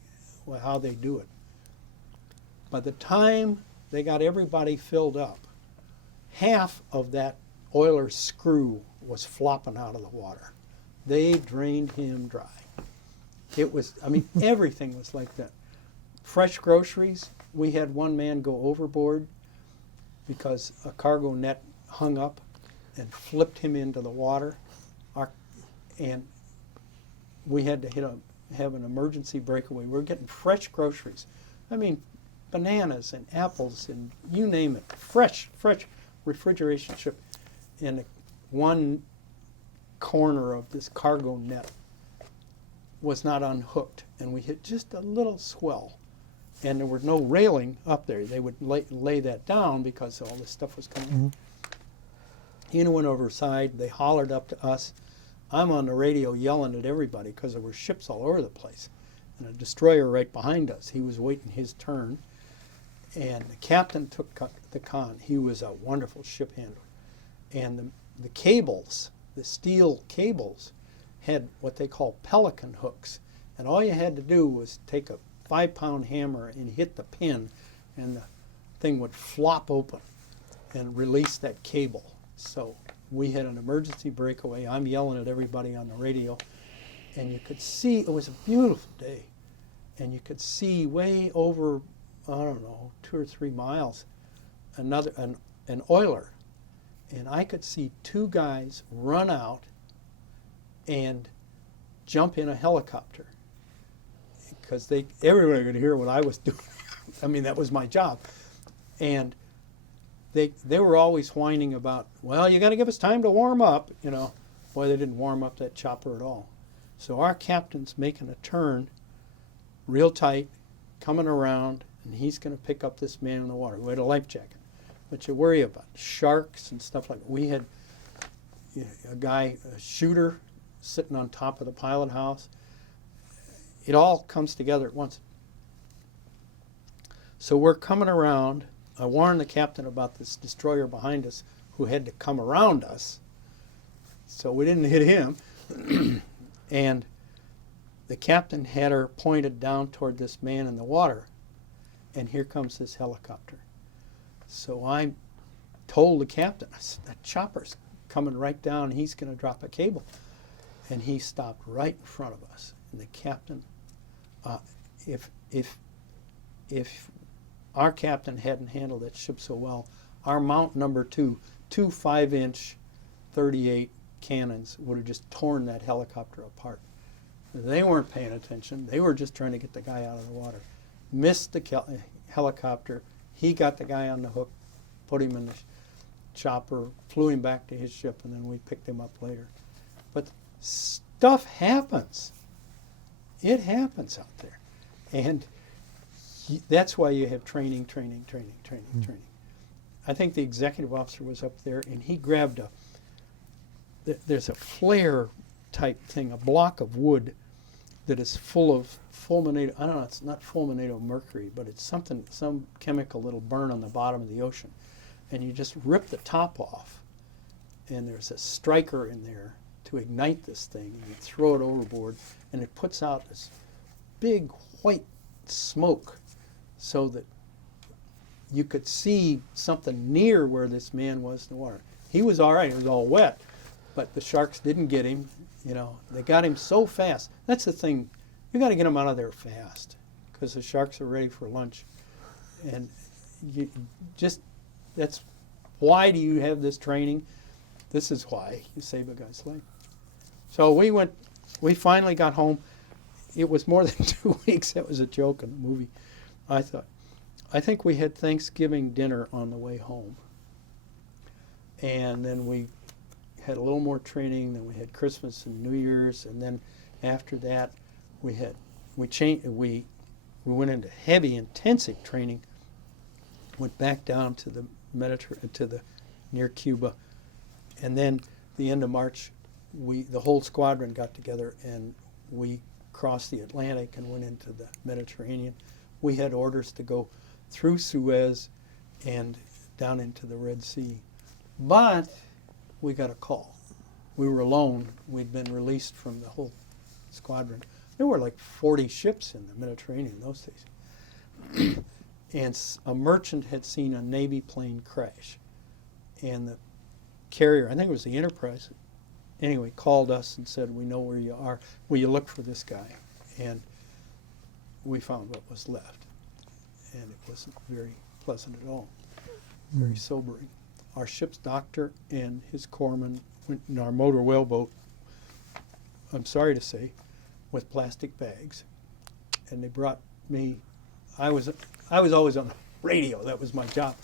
how they do it. By the time they got everybody filled up, half of that oiler's screw was flopping out of the water. They drained him dry. It was, everything was like that. Fresh groceries, we had one man go overboard because a cargo net hung up and flipped him into the water. And we had to have an emergency breakaway. We were getting fresh groceries. Bananas and apples and you name it. Fresh refrigeration ship in one corner of this cargo net. was not unhooked, and we hit just a little swell, and there was no railing up there. They would lay that down because all this stuff was coming in. He went overside. They hollered up to us. I'm on the radio yelling at everybody because there were ships all over the place, and a destroyer right behind us. He was waiting his turn, and the captain took the con. He was a wonderful ship handler, and the cables, the steel cables, had what they call pelican hooks, and all you had to do was take a 5-pound hammer and hit the pin, and the thing would flop open and release that cable. So we had an emergency breakaway. I'm yelling at everybody on the radio, and you could see, it was a beautiful day, and you could see way over, I don't know, 2 or 3 miles, an oiler, and I could see 2 guys run out and jump in a helicopter, because everybody could hear what I was doing. I mean, that was my job. And they were always whining about, well, you got to give us time to warm up, you know. Boy, they didn't warm up that chopper at all. So our captain's making a turn real tight, coming around, and he's going to pick up this man in the water who had a life jacket. But you worry about sharks and stuff like that. We had a shooter, sitting on top of the pilot house. It all comes together at once. So we're coming around. I warned the captain about this destroyer behind us who had to come around us, so we didn't hit him. And the captain had her pointed down toward this man in the water, and here comes this helicopter. So I told the captain, I said, that chopper's coming right down, he's going to drop a cable. And he stopped right in front of us. And the captain, if our captain hadn't handled that ship so well, our mount number 2, 2 5-inch 38 cannons would have just torn that helicopter apart. They weren't paying attention. They were just trying to get the guy out of the water. Missed the helicopter. He got the guy on the hook, put him in the chopper, flew him back to his ship, and then we picked him up later. But stuff happens. It happens out there. And that's why you have training. I think the executive officer was up there, and he grabbed there's a flare type thing, a block of wood that is full of fulminated, I don't know, it's not fulminated mercury, but it's some chemical that'll burn on the bottom of the ocean. And you just rip the top off, and there's a striker in there to ignite this thing, and you throw it overboard, and it puts out this big white smoke so that you could see something near where this man was in the water. He was all right, it was all wet, but the sharks didn't get him. You know, they got him so fast. That's the thing, you got to get him out of there fast, because the sharks are ready for lunch. And that's why do you have this training? This is why you save a guy's life. So we finally got home. It was more than 2 weeks. That was a joke in the movie. I think we had Thanksgiving dinner on the way home. And then we had a little more training, then we had Christmas and New Year's, and then after that we went into heavy intensive training, went back down to the Mediterranean, near Cuba, and then the end of March the whole squadron got together and we crossed the Atlantic and went into the Mediterranean. We had orders to go through Suez and down into the Red Sea, but we got a call. We were alone. We'd been released from the whole squadron. There were like 40 ships in the Mediterranean in those days. And a merchant had seen a Navy plane crash. And the carrier, I think it was the Enterprise, anyway, called us and said, we know where you are. Will you look for this guy? And we found what was left. And it wasn't very pleasant at all. Very sobering. Our ship's doctor and his corpsman went in our motor whaleboat, I'm sorry to say, with plastic bags. And they brought me, I was always on the radio, that was my job.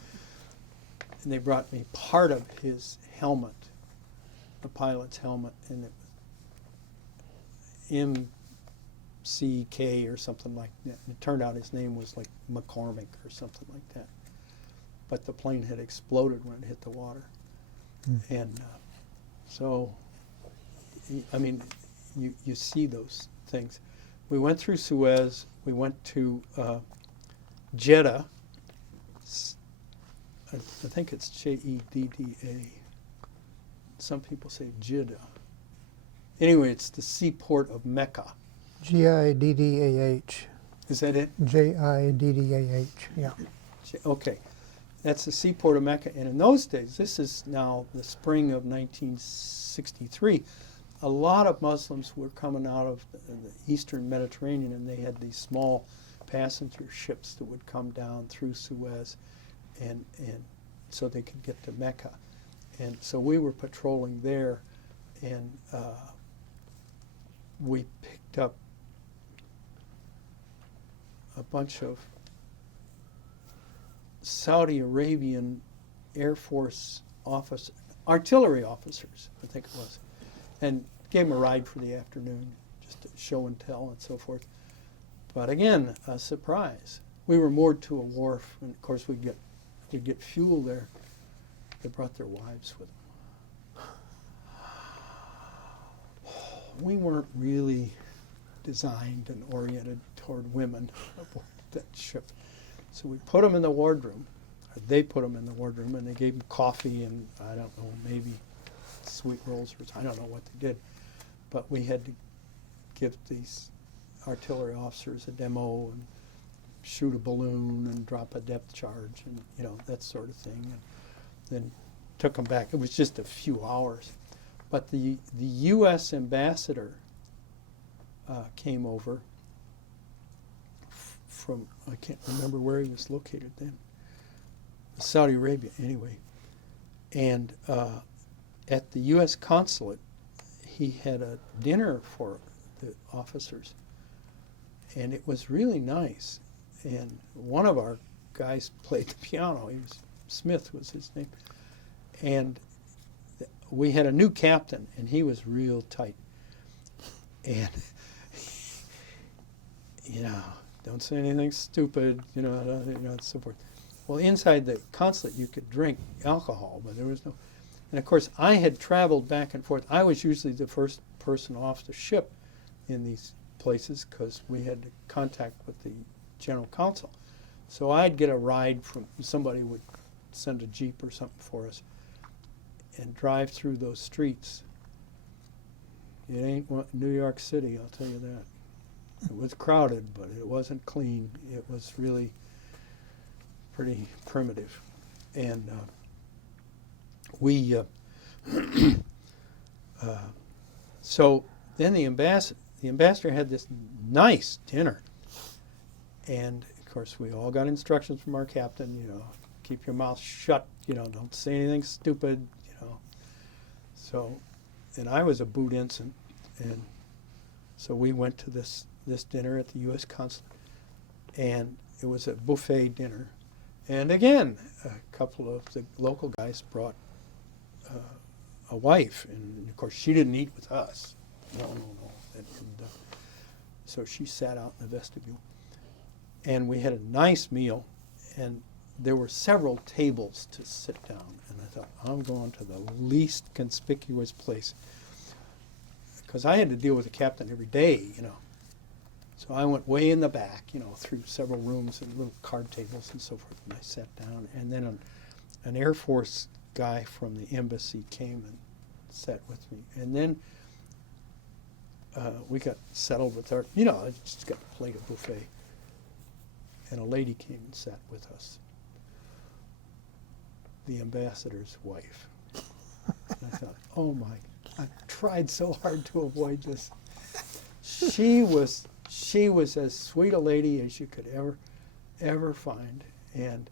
And they brought me part of his helmet, the pilot's helmet, and it was CK or something like that. And it turned out his name was like McCormick or something like that. But the plane had exploded when it hit the water. And so, I mean, you see those things. We went through Suez. We went to Jeddah. I think it's Jedda. Some people say Jeddah. Anyway, it's the seaport of Mecca. Giddah. Is that it? Jiddah, yeah. Okay. That's the seaport of Mecca. And in those days, this is now the spring of 1963, a lot of Muslims were coming out of the eastern Mediterranean, and they had these small passenger ships that would come down through Suez and so they could get to Mecca. And so we were patrolling there, and we picked up a bunch of Saudi Arabian Air Force artillery officers, I think it was, and gave them a ride for the afternoon, just to show and tell and so forth. But again, a surprise. We were moored to a wharf, and of course we'd get fuel there. They brought their wives with them. We weren't really designed and oriented toward women aboard that ship. So we put them in the wardroom, or they put them in the wardroom, and they gave them coffee and, I don't know, maybe sweet rolls, or I don't know what they did. But we had to give these artillery officers a demo and shoot a balloon and drop a depth charge and, you know, that sort of thing. And then took them back. It was just a few hours. But the U.S. ambassador came over from, I can't remember where he was located then, Saudi Arabia anyway. And at the U.S. consulate, he had a dinner for the officers. And it was really nice. And one of our guys played the piano. Smith was his name. And we had a new captain, and he was real tight. And, you know, don't say anything stupid, you know, and so forth. Well, inside the consulate, you could drink alcohol, but there was no. And of course, I had traveled back and forth. I was usually the first person off the ship in these places because we had contact with the general counsel. So I'd get a ride from somebody would send a Jeep or something for us and drive through those streets. It ain't New York City, I'll tell you that. It was crowded, but it wasn't clean. It was really pretty primitive. And so then the ambassador had this nice dinner. And of course, we all got instructions from our captain, you know, keep your mouth shut, you know, don't say anything stupid, you know. So, and I was a boot ensign, and so we went to this dinner at the U.S. consulate, and it was a buffet dinner. And again, a couple of the local guys brought a wife, and of course she didn't eat with us. No. And so she sat out in the vestibule, and we had a nice meal, and there were several tables to sit down, and I thought, I'm going to the least conspicuous place, because I had to deal with the captain every day, you know. So I went way in the back, you know, through several rooms and little card tables and so forth, and I sat down, and then an Air Force guy from the embassy came and sat with me, and then we got settled with our, you know, I just got a plate of buffet, and a lady came and sat with us, the ambassador's wife. And I thought, oh my, I've tried so hard to avoid this. She was as sweet a lady as you could ever find. And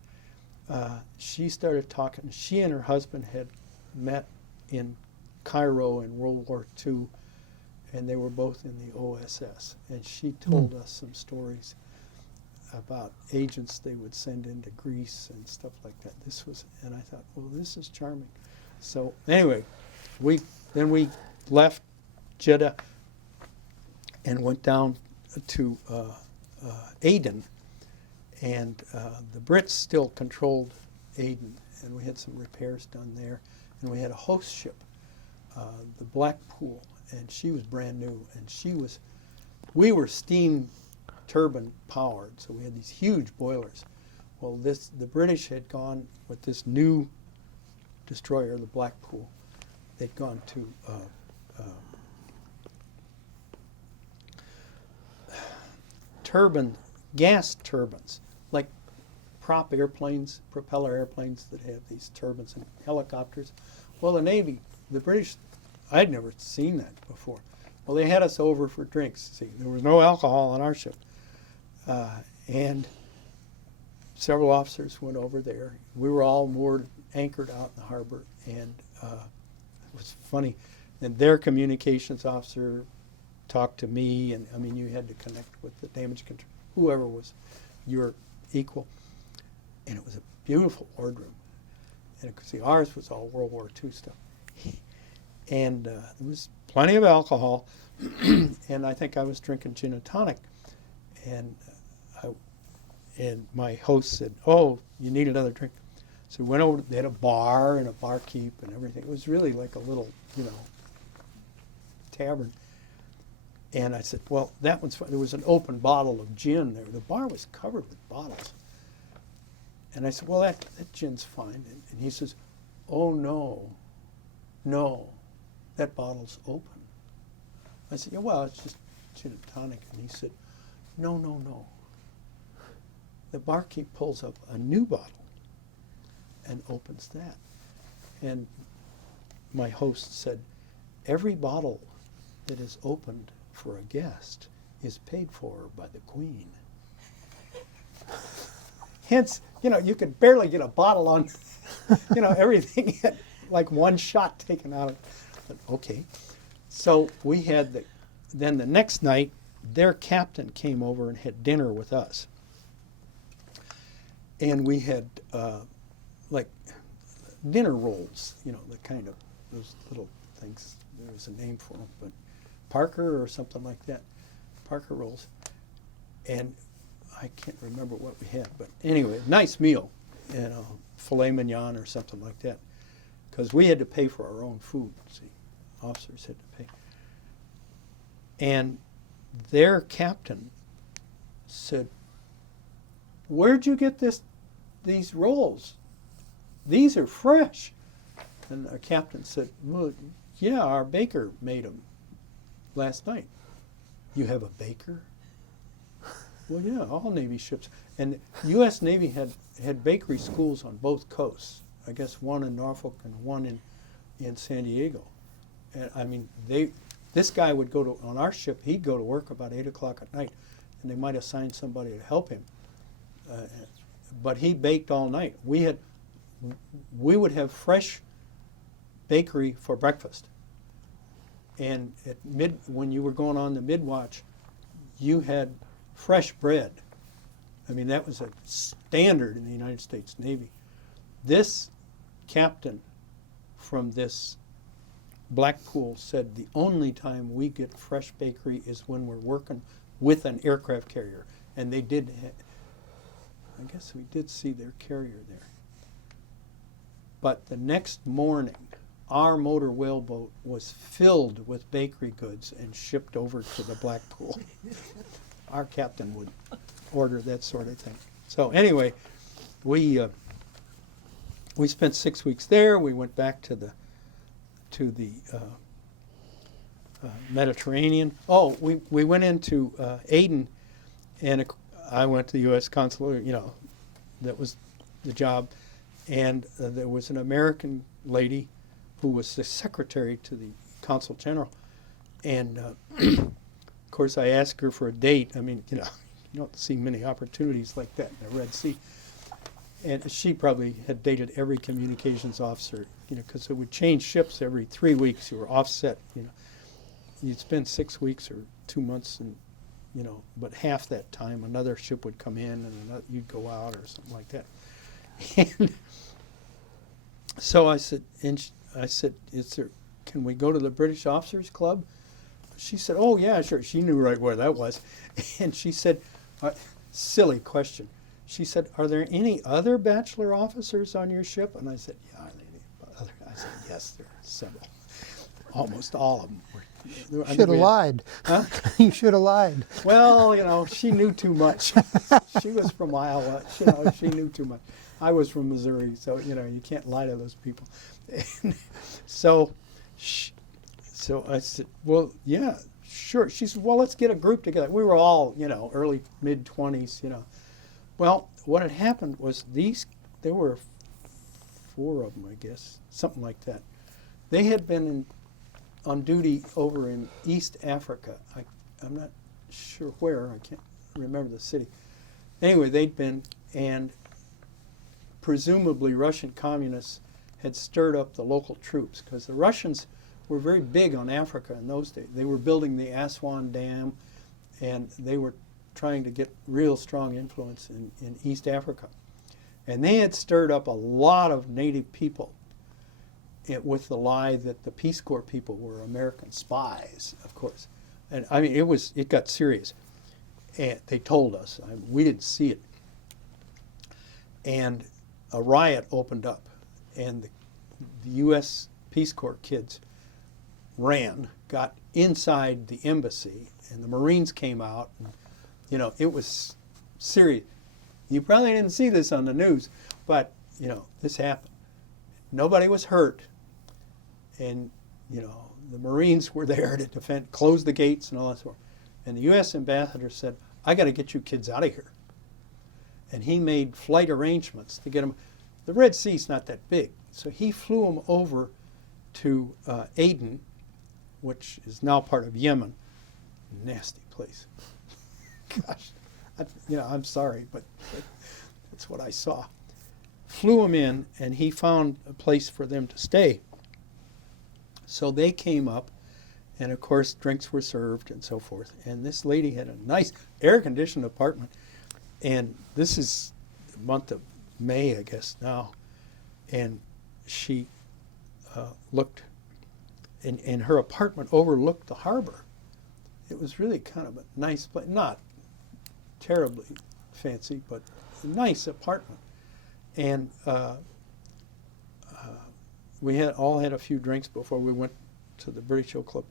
she started talking. She and her husband had met in Cairo in World War II, and they were both in the OSS. And she told us some stories about agents they would send into Greece and stuff like that. And I thought, well, this is charming. So anyway, we left Jeddah and went down to Aden, and the Brits still controlled Aden, and we had some repairs done there, and we had a host ship, the Blackpool, and she was brand new, and we were steam turbine powered, so we had these huge boilers. Well, the British had gone with this new destroyer, the Blackpool. They'd gone to gas turbines, like prop airplanes, propeller airplanes that have these turbines, and helicopters. Well, the Navy, the British, I'd never seen that before. Well, they had us over for drinks. See, there was no alcohol on our ship. And several officers went over there. We were all moored, anchored out in the harbor, and it was funny. And their communications officer talked to me, and I mean, you had to connect with the damage control, whoever was your equal. And it was a beautiful boardroom. And see, ours was all World War II stuff. And there was plenty of alcohol, and I think I was drinking gin and tonic. And my host said, "Oh, you need another drink." So we went over. They had a bar and a barkeep and everything. It was really like a little, tavern. And I said, "Well, that one's fine." There was an open bottle of gin there. The bar was covered with bottles. And I said, "Well, that gin's fine." And he says, "Oh no, that bottle's open." I said, "Yeah, well, it's just gin and tonic." And he said, No. The barkeep pulls up a new bottle and opens that. And my host said, "Every bottle that is opened for a guest is paid for by the Queen." Hence, you could barely get a bottle on, everything had like one shot taken out of it. But okay. So we had then the next night, their captain came over and had dinner with us. And we had like dinner rolls, the kind of those little things. There was a name for them, but Parker or something like that. Parker rolls. And I can't remember what we had, but anyway, nice meal, filet mignon or something like that. Because we had to pay for our own food, see. Officers had to pay. And their captain said, "Where'd you get these rolls? These are fresh." And our captain said, "Well, yeah, our baker made them last night." "You have a baker?" "Well, yeah, all Navy ships." And the U.S. Navy had bakery schools on both coasts. I guess one in Norfolk and one in San Diego. And I mean, this guy would on our ship, he'd go to work about 8 o'clock at night, and they might assign somebody to help him. But he baked all night. We would have fresh bakery for breakfast. And when you were going on the mid-watch, you had fresh bread. I mean, that was a standard in the United States Navy. This captain from this Blackpool said the only time we get fresh bakery is when we're working with an aircraft carrier. And they did, I guess we did see their carrier there. But the next morning, our motor whaleboat was filled with bakery goods and shipped over to the Blackpool. Our captain would order that sort of thing. So anyway, we spent 6 weeks there. We went back to the Mediterranean. Oh, we went into Aden, and I went to the U.S. consulate. That was the job. And there was an American lady who was the secretary to the consul general. And of course, I asked her for a date. I mean, you don't see many opportunities like that in the Red Sea. And she probably had dated every communications officer, because it would change ships every 3 weeks. You were offset, You'd spend 6 weeks or 2 months, and but half that time another ship would come in and you'd go out or something like that. And so I said, can we go to the British Officers Club? she said, oh, yeah, sure. She knew right where that was. And she said, silly question. She said, are there any other bachelor officers on your ship? And I said, yeah. I said, yes, there are several. Almost all of them were. Should have lied. Huh? You should have lied. Well, she knew too much. She was from Iowa. She knew too much. I was from Missouri, so, you can't lie to those people. And so I said, well, yeah, sure. She said, well, let's get a group together. We were all, early, mid-20s, Well, what had happened was there were 4 of them, I guess, something like that. They had been on duty over in East Africa. I'm not sure where. I can't remember the city. Anyway, they'd been, and presumably Russian communists had stirred up the local troops, because the Russians were very big on Africa in those days. They were building the Aswan Dam, and they were trying to get real strong influence in East Africa. And they had stirred up a lot of native people with the lie that the Peace Corps people were American spies, of course. And I mean, it got serious. And they told us. We didn't see it. And a riot opened up, and the U.S. Peace Corps kids got inside the embassy, and the Marines came out, and, it was serious. You probably didn't see this on the news, but, this happened. Nobody was hurt, and, the Marines were there to defend, close the gates and all that sort. And the U.S. ambassador said, I got to get you kids out of here. And he made flight arrangements to get them. The Red Sea's not that big, so he flew them over to Aden, which is now part of Yemen. Nasty place. Gosh, I'm sorry, but that's what I saw. Flew them in, and he found a place for them to stay. So they came up, and of course drinks were served and so forth. And this lady had a nice air-conditioned apartment. And this is the month of May, I guess, now. And she looked, and her apartment overlooked the harbor. It was really kind of a nice place, not terribly fancy, but a nice apartment. And we all had a few drinks before we went to the British Show Club.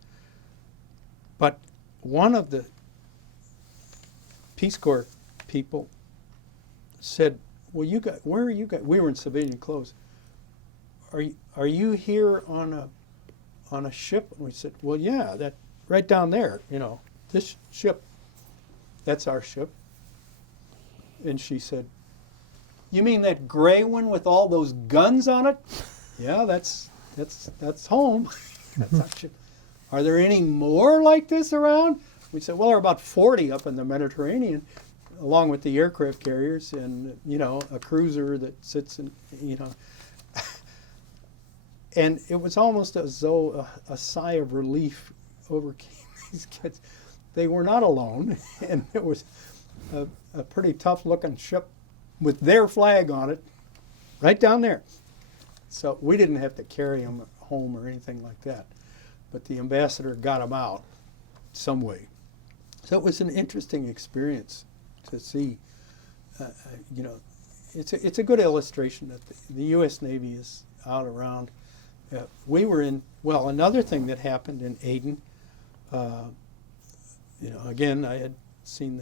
But one of the Peace Corps people said, well, where are you guys? We were in civilian clothes. Are you here on a ship? And we said, well, yeah, that right down there, this ship, that's our ship. And she said, you mean that gray one with all those guns on it? Yeah, that's home. That's our ship. Are there any more like this around? We said, well, there are about 40 up in the Mediterranean, along with the aircraft carriers and, a cruiser that sits in, And it was almost as though a sigh of relief overcame these kids. They were not alone, and it was a pretty tough-looking ship with their flag on it, right down there. So we didn't have to carry them home or anything like that, but the ambassador got them out some way. So it was an interesting experience to see. It's a good illustration that the U.S. Navy is out around. We were in, well, another thing that happened in Aden, again, I had seen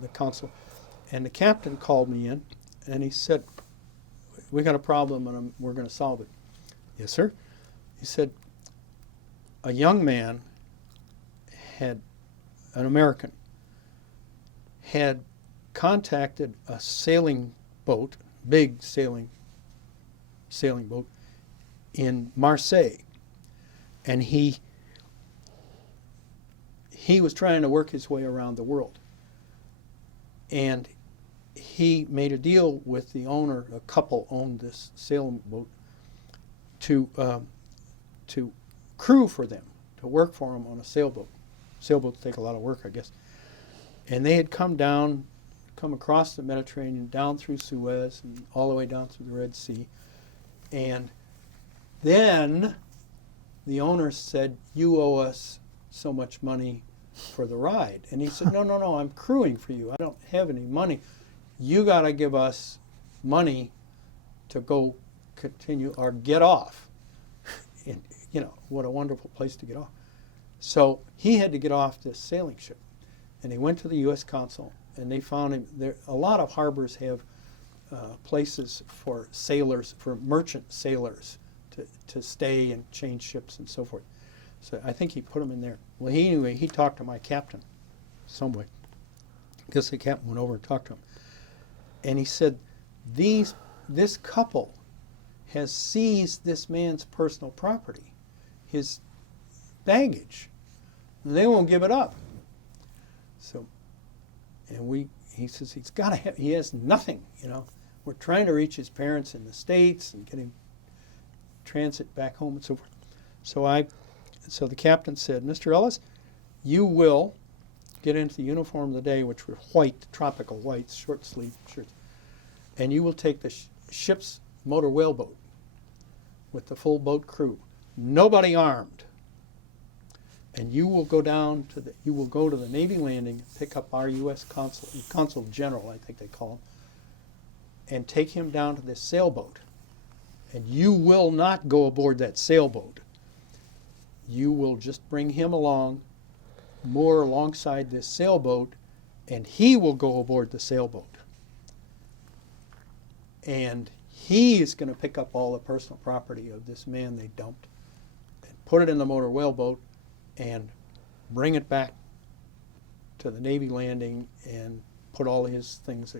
the consul, and the captain called me in, and he said, we got a problem, and we're going to solve it. Yes, sir. He said, a young man an American, had contacted a sailing boat, big sailing boat, in Marseille, and he was trying to work his way around the world, and he made a deal with the owner. A couple owned this sailing boat to crew for them, to work for them on a sailboat. Sailboats take a lot of work, I guess. And they had come across the Mediterranean, down through Suez, and all the way down through the Red Sea. And then the owner said, you owe us so much money for the ride. And he said, no, no, no, I'm crewing for you. I don't have any money. You got to give us money to go continue or get off. And, you know, what a wonderful place to get off. So he had to get off this sailing ship. And he went to the U.S. consul, and they found him there. A lot of harbors have places for sailors, for merchant sailors, to stay and change ships and so forth. So I think he put him in there. Well, anyway, he talked to my captain some way. I guess the captain went over and talked to him. And he said, this couple has seized this man's personal property, his baggage. And they won't give it up. So, and he says he's got to have, he has nothing, you know. We're trying to reach his parents in the States and get him transit back home and so forth. So the captain said, Mr. Ellis, you will get into the uniform of the day, which were white, tropical whites, short sleeve shirts, and you will take the ship's motor whaleboat with the full boat crew, nobody armed, and you will go down to the Navy landing, pick up our U.S. consul general, I think they call him, and take him down to this sailboat. And you will not go aboard that sailboat. You will just bring him along, moor alongside this sailboat, and he will go aboard the sailboat. And he is going to pick up all the personal property of this man they dumped and put it in the motor whaleboat and bring it back to the Navy landing and put all his things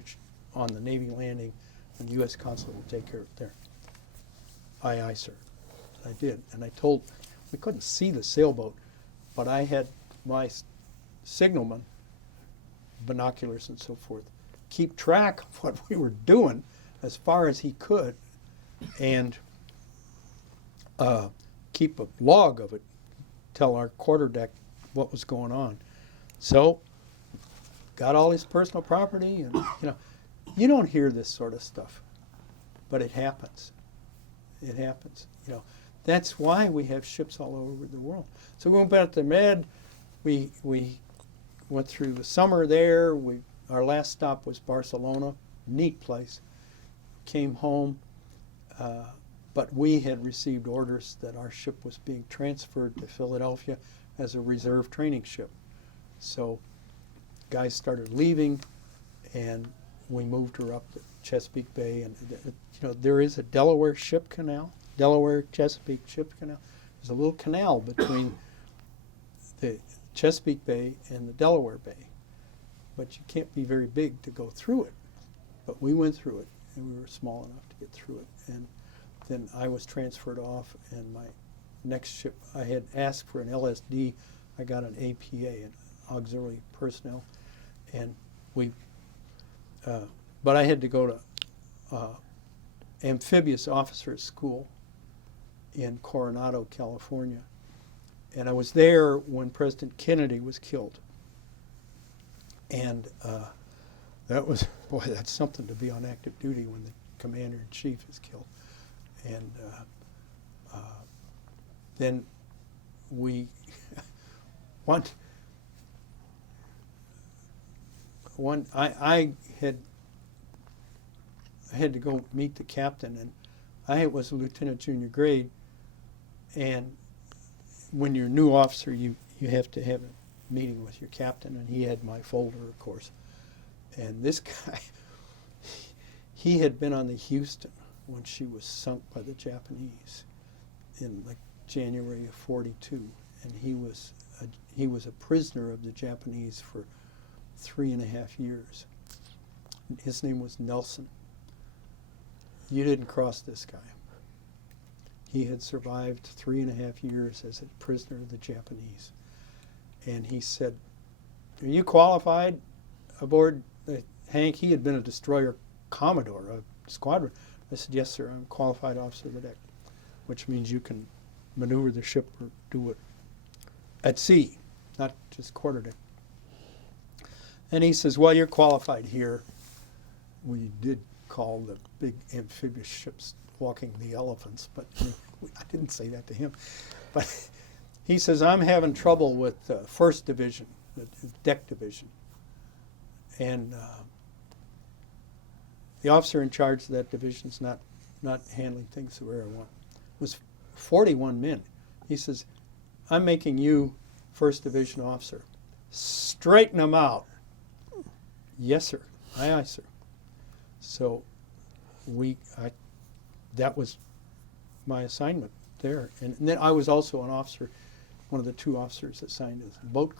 on the Navy landing, and the U.S. consul will take care of it there. Aye, aye, sir. I did. And I told, we couldn't see the sailboat, but I had my signalman, binoculars and so forth, keep track of what we were doing as far as he could, and keep a log of it, tell our quarterdeck what was going on. So, got all his personal property, and you don't hear this sort of stuff, but it happens. It happens, you know. That's why we have ships all over the world. So we went back to Med. We went through the summer there. Our last stop was Barcelona, neat place. Came home, but we had received orders that our ship was being transferred to Philadelphia as a reserve training ship. So guys started leaving, and we moved her up to Chesapeake Bay, and there is a Delaware ship canal, Delaware Chesapeake ship canal. There's a little canal between the Chesapeake Bay and the Delaware Bay, but you can't be very big to go through it. But we went through it, and we were small enough to get through it. And then I was transferred off, and my next ship, I had asked for an LSD. I got an APA, an auxiliary personnel, and but I had to go to amphibious officers school in Coronado, California. And I was there when President Kennedy was killed. And that's something to be on active duty when the commander-in-chief is killed. And then I had to go meet the captain, and I was a lieutenant junior grade, and when you're a new officer, you have to have a meeting with your captain, and he had my folder, of course. And this guy, he had been on the Houston when she was sunk by the Japanese in like January of '42, and he was a prisoner of the Japanese for 3.5 years. His name was Nelson. You didn't cross this guy. He had survived 3.5 years as a prisoner of the Japanese. And he said, "Are you qualified aboard Hank?" He had been a destroyer Commodore, a squadron. I said, "Yes, sir, I'm a qualified officer of the deck," which means you can maneuver the ship or do it at sea, not just quarterdeck. And he says, "Well, you're qualified here." We did call the big amphibious ships walking the elephants, but I didn't say that to him. But He says, I'm having trouble with First Division, the deck division. And the officer in charge of that division's not handling things the way I want. It was 41 men. He says, I'm making you First Division officer. Straighten them out. Yes, sir. Aye, aye, sir. So that was my assignment there. And then I was also an officer, one of the two officers assigned as a boat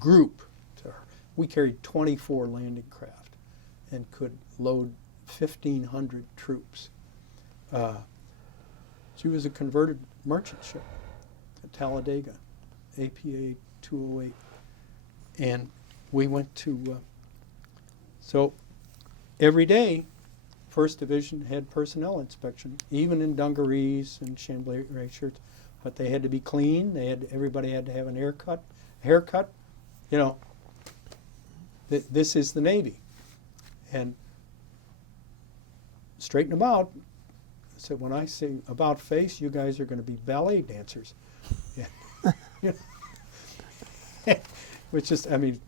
group. We carried 24 landing craft and could load 1,500 troops. She was a converted merchant ship at Talladega, APA 208. And we went to, so every day, First Division had personnel inspection, even in dungarees and chambray shirts, but they had to be clean. Everybody had to have an haircut. You know, this is the Navy. And straighten them out. So when I say about face, you guys are going to be ballet dancers. Yeah. You know? Which is, I mean,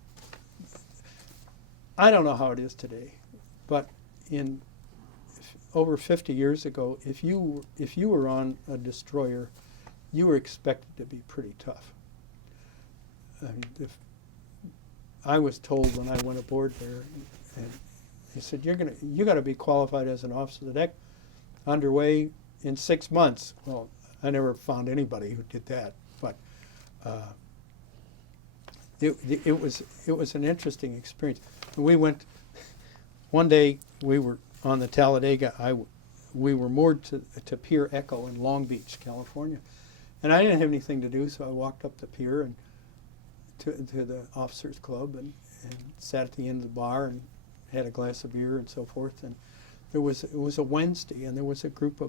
I don't know how it is today, but in over 50 years ago, if you were on a destroyer, you were expected to be pretty tough. I mean, I was told when I went aboard there, and he said, you got to be qualified as an officer of the deck underway in 6 months. Well, I never found anybody who did that, but it was an interesting experience. We went one day. We were on the Talladega. We were moored to Pier Echo in Long Beach, California, and I didn't have anything to do, so I walked up the pier and to the officers' club and sat at the end of the bar and had a glass of beer and so forth. And it was a Wednesday, and there was a group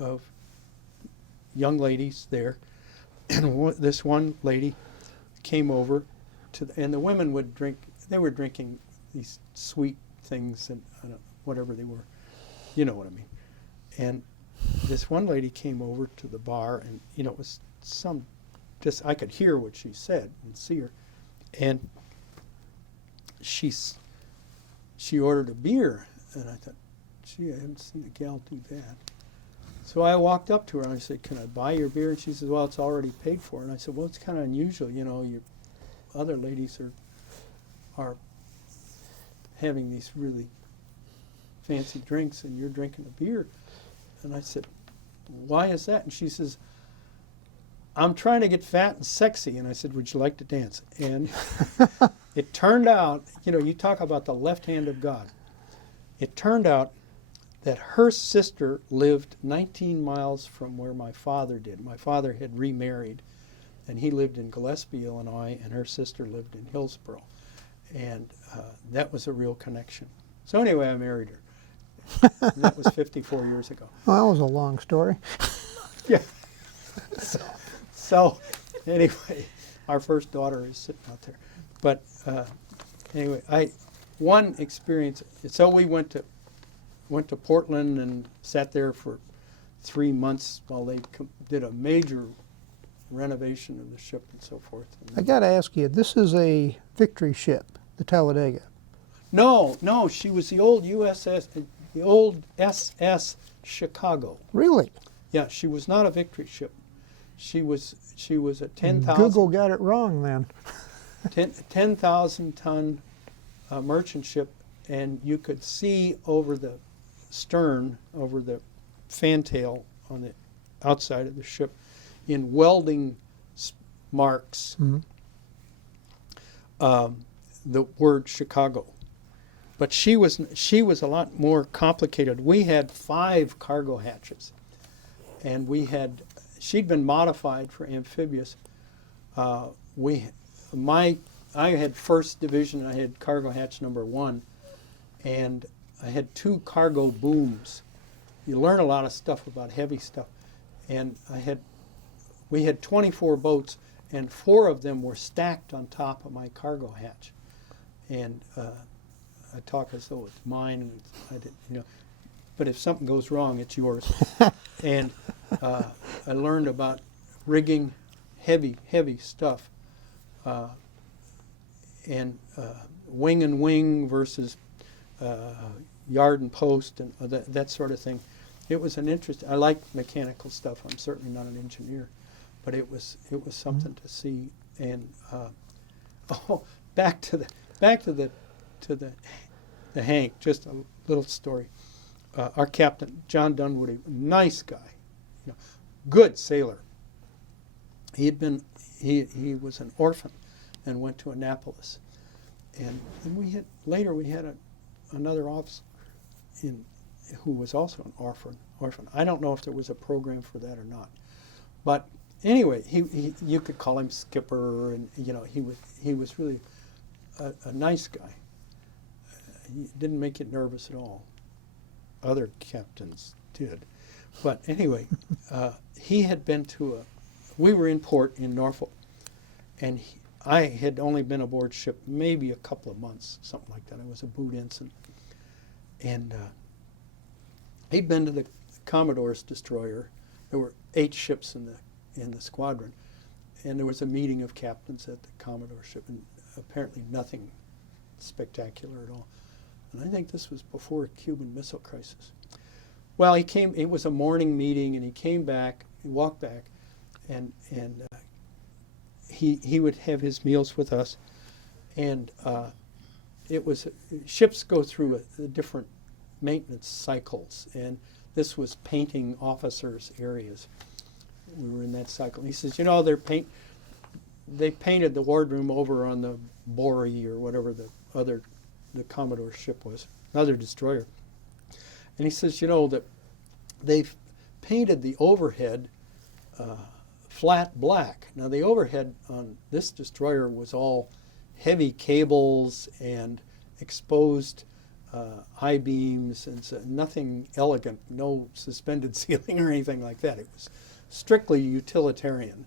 of young ladies there, and this one lady came over and the women would drink. They were drinking these sweet things and whatever they were, you know what I mean. And this one lady came over to the bar, and you know, it was I could hear what she said and see her, and she ordered a beer, and I thought, gee, I haven't seen a gal do that. So I walked up to her and I said, can I buy your beer? And she says, well, it's already paid for. And I said, well, it's kind of unusual, you know, your other ladies are having these really fancy drinks and you're drinking a beer. And I said, why is that? And she says, I'm trying to get fat and sexy. And I said, would you like to dance? And it turned out, you know, you talk about the left hand of God. It turned out that her sister lived 19 miles from where my father did. My father had remarried, and he lived in Gillespie, Illinois, and her sister lived in Hillsboro. And that was a real connection. So anyway, I married her. And that was 54 years ago. Well, that was a long story. Yeah. So anyway, our first daughter is sitting out there. But anyway, one experience, so we went to Portland and sat there for 3 months while they did a major renovation of the ship and so forth. And I got to ask you, this is a victory ship, the Talladega. No, she was the old the old SS Chicago. Really? Yeah, she was not a victory ship. She was a 10,000. Google got it wrong then. 10,000 ton merchant ship, and you could see over the stern, over the fantail on the outside of the ship, in welding marks, the word Chicago. But she was a lot more complicated. We had 5 cargo hatches, and she'd been modified for amphibious. I had First Division. I had cargo hatch number 1, and I had 2 cargo booms. You learn a lot of stuff about heavy stuff, and we had 24 boats, and 4 of them were stacked on top of my cargo hatch, and I talk as though it's mine, and I didn't, you know. But if something goes wrong, it's yours. And I learned about rigging heavy stuff, and wing and wing versus yard and post and that sort of thing. It was an interest. I like mechanical stuff. I'm certainly not an engineer, but it was something to see. And back to the Hank. Just a little story. Our captain, John Dunwoody, nice guy, good sailor. He was an orphan and went to Annapolis, and we had another officer who was also an orphan. I don't know if there was a program for that or not, but anyway, you could call him Skipper, and he was really a nice guy. He didn't make you nervous at all. Other captains did, but anyway, he had been to we were in port in Norfolk, and I had only been aboard ship maybe a couple of months, something like that. I was a boot ensign, and he'd been to the Commodore's destroyer. There were 8 ships in the squadron, and there was a meeting of captains at the Commodore ship, and apparently nothing spectacular at all. And I think this was before a Cuban Missile Crisis. Well, he came. It was a morning meeting, and he came back. He walked back, and he would have his meals with us, and it was ships go through a different maintenance cycles, and this was painting officers' areas. We were in that cycle. And he says, they painted the wardroom over on the Bory or whatever the Commodore ship was, another destroyer. And he says, that they've painted the overhead flat black. Now the overhead on this destroyer was all heavy cables and exposed I-beams and so nothing elegant, no suspended ceiling or anything like that. It was strictly utilitarian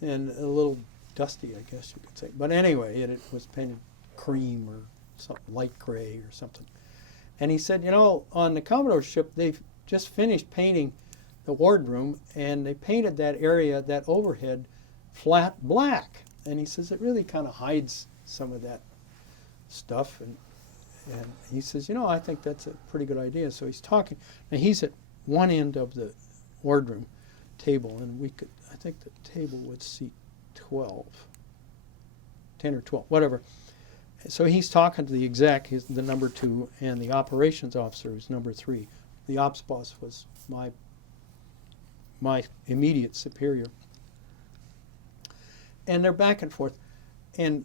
and a little dusty, I guess you could say. But anyway, it was painted cream or something light gray or something. And he said, on the Commodore ship, they've just finished painting the wardroom, and they painted that area, that overhead, flat black. And he says it really kind of hides some of that stuff. And he says, I think that's a pretty good idea. So he's talking. Now he's at one end of the wardroom table, and I think the table would seat 10 or 12, whatever. So he's talking to the exec, the number 2, and the operations officer, who's number 3. The ops boss was my immediate superior. And they're back and forth, and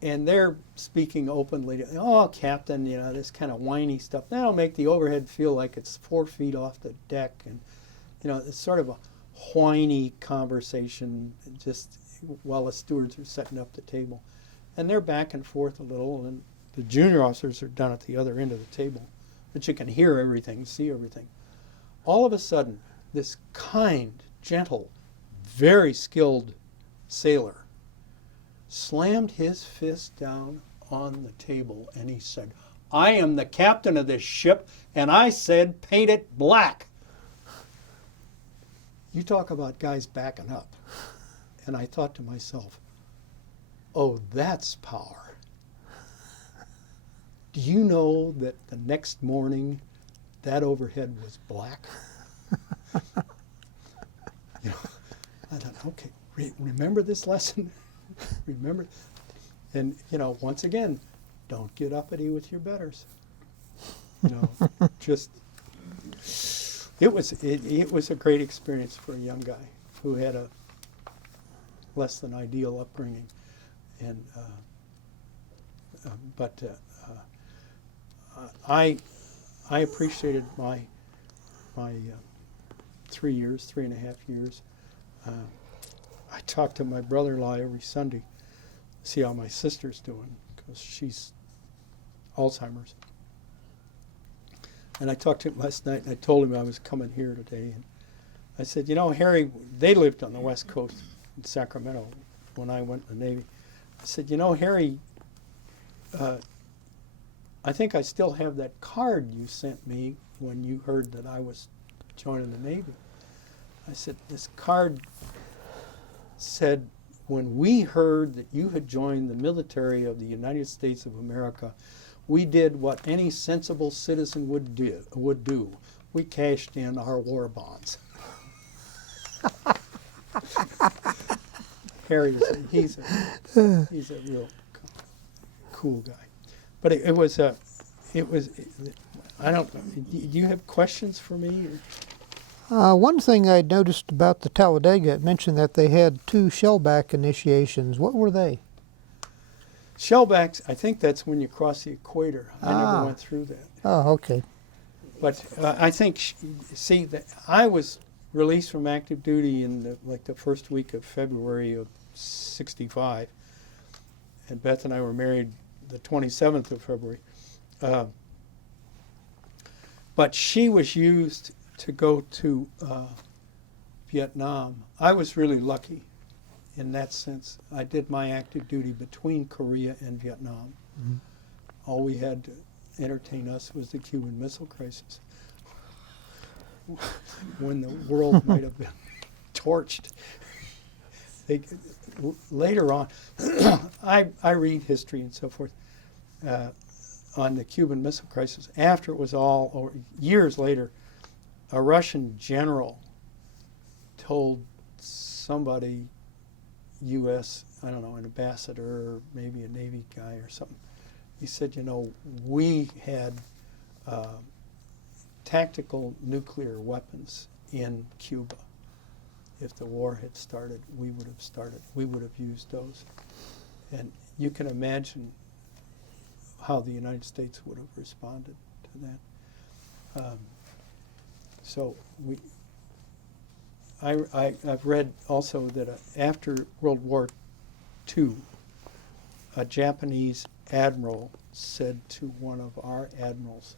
they're speaking openly. Oh, Captain, this kind of whiny stuff. That'll make the overhead feel like it's 4 feet off the deck, and it's sort of a whiny conversation just while the stewards are setting up the table. And they're back and forth a little, and the junior officers are down at the other end of the table, but you can hear everything, see everything. All of a sudden, this kind, gentle, very skilled sailor slammed his fist down on the table, and he said, "I am the captain of this ship, and I said paint it black." You talk about guys backing up. And I thought to myself, oh, that's power. Do you know that the next morning that overhead was black? I thought, okay, remember this lesson? Remember? And, once again, don't get uppity with your betters. Just, it was a great experience for a young guy who had a less than ideal upbringing. And I appreciated my 3.5 years. I talk to my brother-in-law every Sunday, see how my sister's doing, because she's Alzheimer's. And I talked to him last night, and I told him I was coming here today. And I said, Harry, they lived on the West Coast in Sacramento when I went in the Navy. I said, Harry, I think I still have that card you sent me when you heard that I was joining the Navy. I said, this card said, when we heard that you had joined the military of the United States of America, we did what any sensible citizen would do. We cashed in our war bonds. Harry, he's a real cool guy. But it was I don't know. Do you have questions for me? One thing I noticed about the Talladega, it mentioned that they had 2 shellback initiations. What were they? Shellbacks, I think that's when you cross the equator. I never went through that. Oh, okay. But I think, that I was released from active duty in the first week of February of '65, and Beth and I were married the 27th of February. But she was used to go to Vietnam. I was really lucky in that sense. I did my active duty between Korea and Vietnam. Mm-hmm. All we had to entertain us was the Cuban Missile Crisis, when the world might have been torched. Later on, I read history and so forth on the Cuban Missile Crisis. After it was all, or years later, a Russian general told somebody, U.S., I don't know, an ambassador or maybe a Navy guy or something, he said, we had tactical nuclear weapons in Cuba. If the war had started, we would have used those. And you can imagine how the United States would have responded to that. So I've read also that after World War II, a Japanese admiral said to one of our admirals,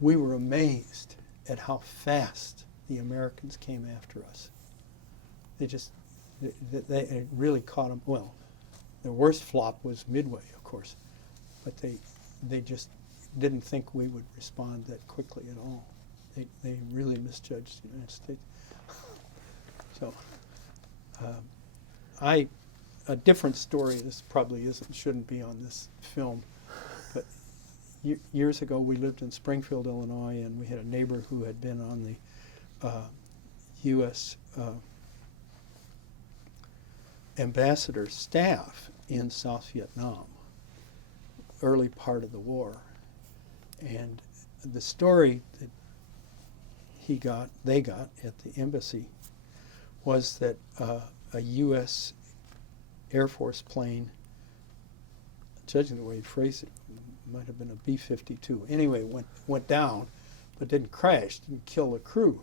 we were amazed at how fast the Americans came after us. They really caught them. Well, the worst flop was Midway, of course, but they just didn't think we would respond that quickly at all. They really misjudged the United States. So, a different story. This probably shouldn't be on this film, but years ago we lived in Springfield, Illinois, and we had a neighbor who had been on the U.S. ambassador's staff in South Vietnam, early part of the war. And the story that they got at the embassy was that a U.S. Air Force plane, judging the way he phrased it, might have been a B-52. Anyway, went down, but didn't crash, didn't kill the crew.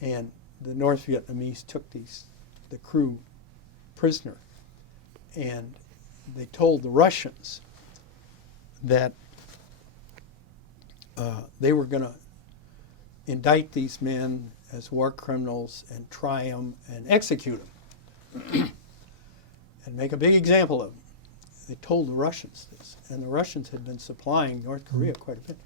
And the North Vietnamese took the crew prisoner, and they told the Russians that they were going to indict these men as war criminals and try them and execute them and make a big example of them. They told the Russians this, and the Russians had been supplying North Korea quite a bit.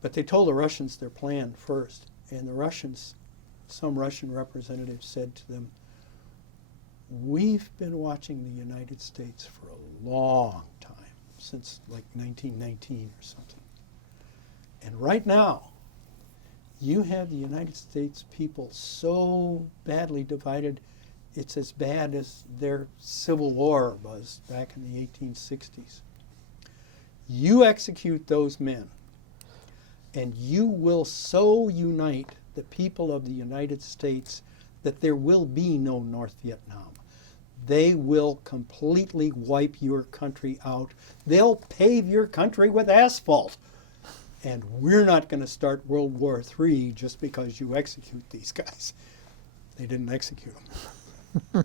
But they told the Russians their plan first, and the Russians, some Russian representatives said to them, we've been watching the United States for a long time, since like 1919 or something. And right now, you have the United States people so badly divided, it's as bad as their Civil War was back in the 1860s. You execute those men, and you will so unite the people of the United States that there will be no North Vietnam. They will completely wipe your country out. They'll pave your country with asphalt. And we're not going to start World War III just because you execute these guys. They didn't execute them.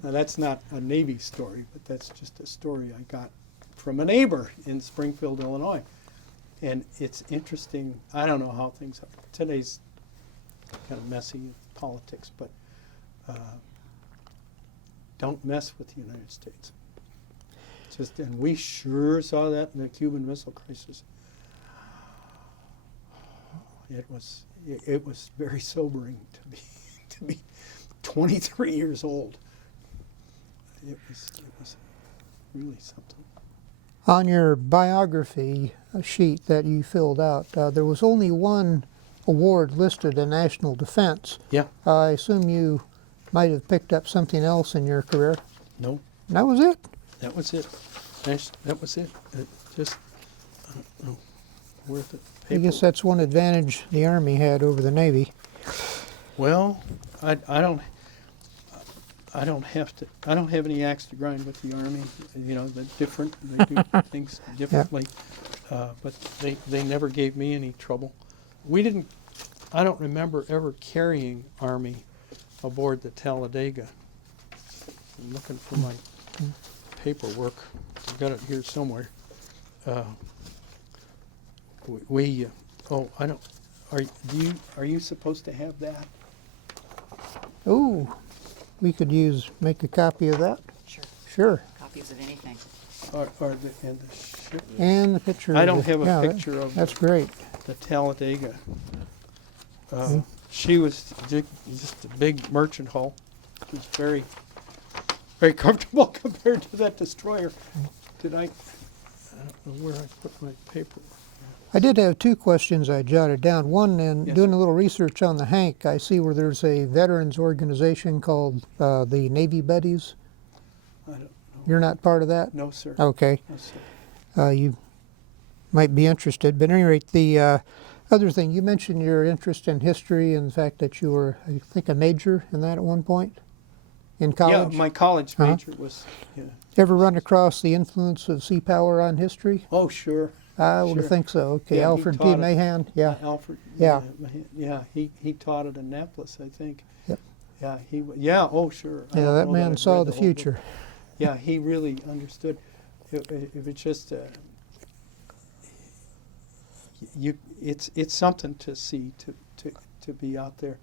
Now, that's not a Navy story, but that's just a story I got from a neighbor in Springfield, Illinois. And it's interesting. I don't know how things are. Today's kind of messy politics, but don't mess with the United States. And we sure saw that in the Cuban Missile Crisis. it was very sobering to be 23 years old. It was really something. On your biography sheet that you filled out, there was only one award listed in national defense. Yeah. I assume you might have picked up something else in your career. No, That was it? that was it. That was it. It just, I don't know, worth it. I guess that's one advantage the Army had over the Navy. Well, I don't have any axe to grind with the Army. You know, they're different. They do things differently. But they never gave me any trouble. I don't remember ever carrying Army aboard the Talladega. I'm looking for my paperwork. I've got it here somewhere. Are you supposed to have that? Ooh, we could make a copy of that. Sure. Sure. Copies of anything. Or the ship? And the picture. I don't have a picture of That's great. the Talladega. She was just a big merchant hull. It was very, very comfortable compared to that destroyer. I don't know where I put my paper. I did have two questions I jotted down. One, in Yes. doing a little research on the Hank, I see where there's a veterans organization called the Navy Buddies. I don't know. You're not part of that? No, sir. Okay. No, sir. You might be interested. But at any rate, the other thing, you mentioned your interest in history and the fact that you were, I think, a major in that at one point in college. Yeah, my college major was. Yeah. Ever run across the influence of sea power on history? Oh, sure. I would Sure. think so. Okay, Yeah, he Alfred P. taught it. Mahan. Yeah. Alfred. Yeah. Yeah. He taught at Annapolis, I think. Yep. Yeah. Yeah. Oh, sure. I Yeah, don't that know man I've saw read the whole book. future. Yeah, he really understood. If it's just it's something to see to be out there.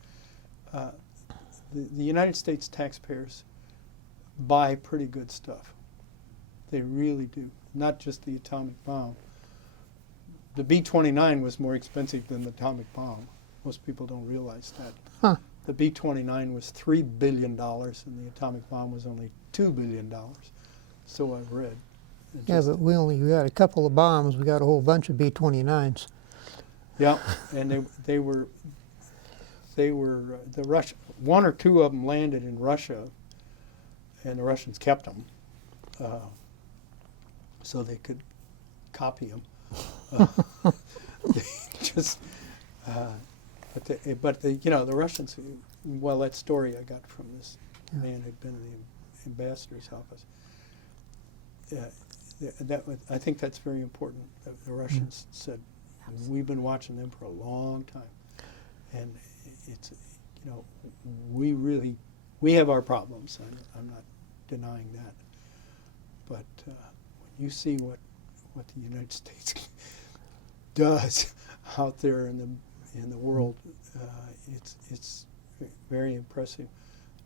The United States taxpayers buy pretty good stuff. They really do. Not just the atomic bomb. The B-29 was more expensive than the atomic bomb. Most people don't realize that. Huh. The B-29 was $3 billion, and the atomic bomb was only $2 billion. So I've read. Yeah, but we got a couple of bombs. We got a whole bunch of B-29s. Yeah, and they were the Russian. One or two of them landed in Russia, and the Russians kept them, so they could copy them. The Russians. Well, that story I got from this man who'd been in the ambassador's office. I think that's very important. The Russians said, we've been watching them for a long time, and it's, we have our problems. I'm not denying that, but when you see what the United States does out there in the world, it's very impressive.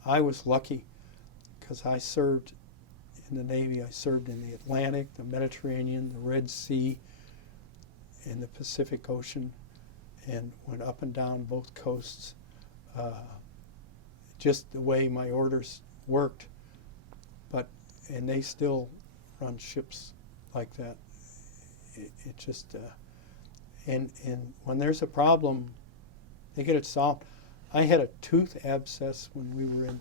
I was lucky because I served in the Navy. I served in the Atlantic, the Mediterranean, the Red Sea, and the Pacific Ocean, and went up and down both coasts. Just the way my orders worked, and they still run ships like that. It just and when there's a problem, they get it solved. I had a tooth abscess when we were in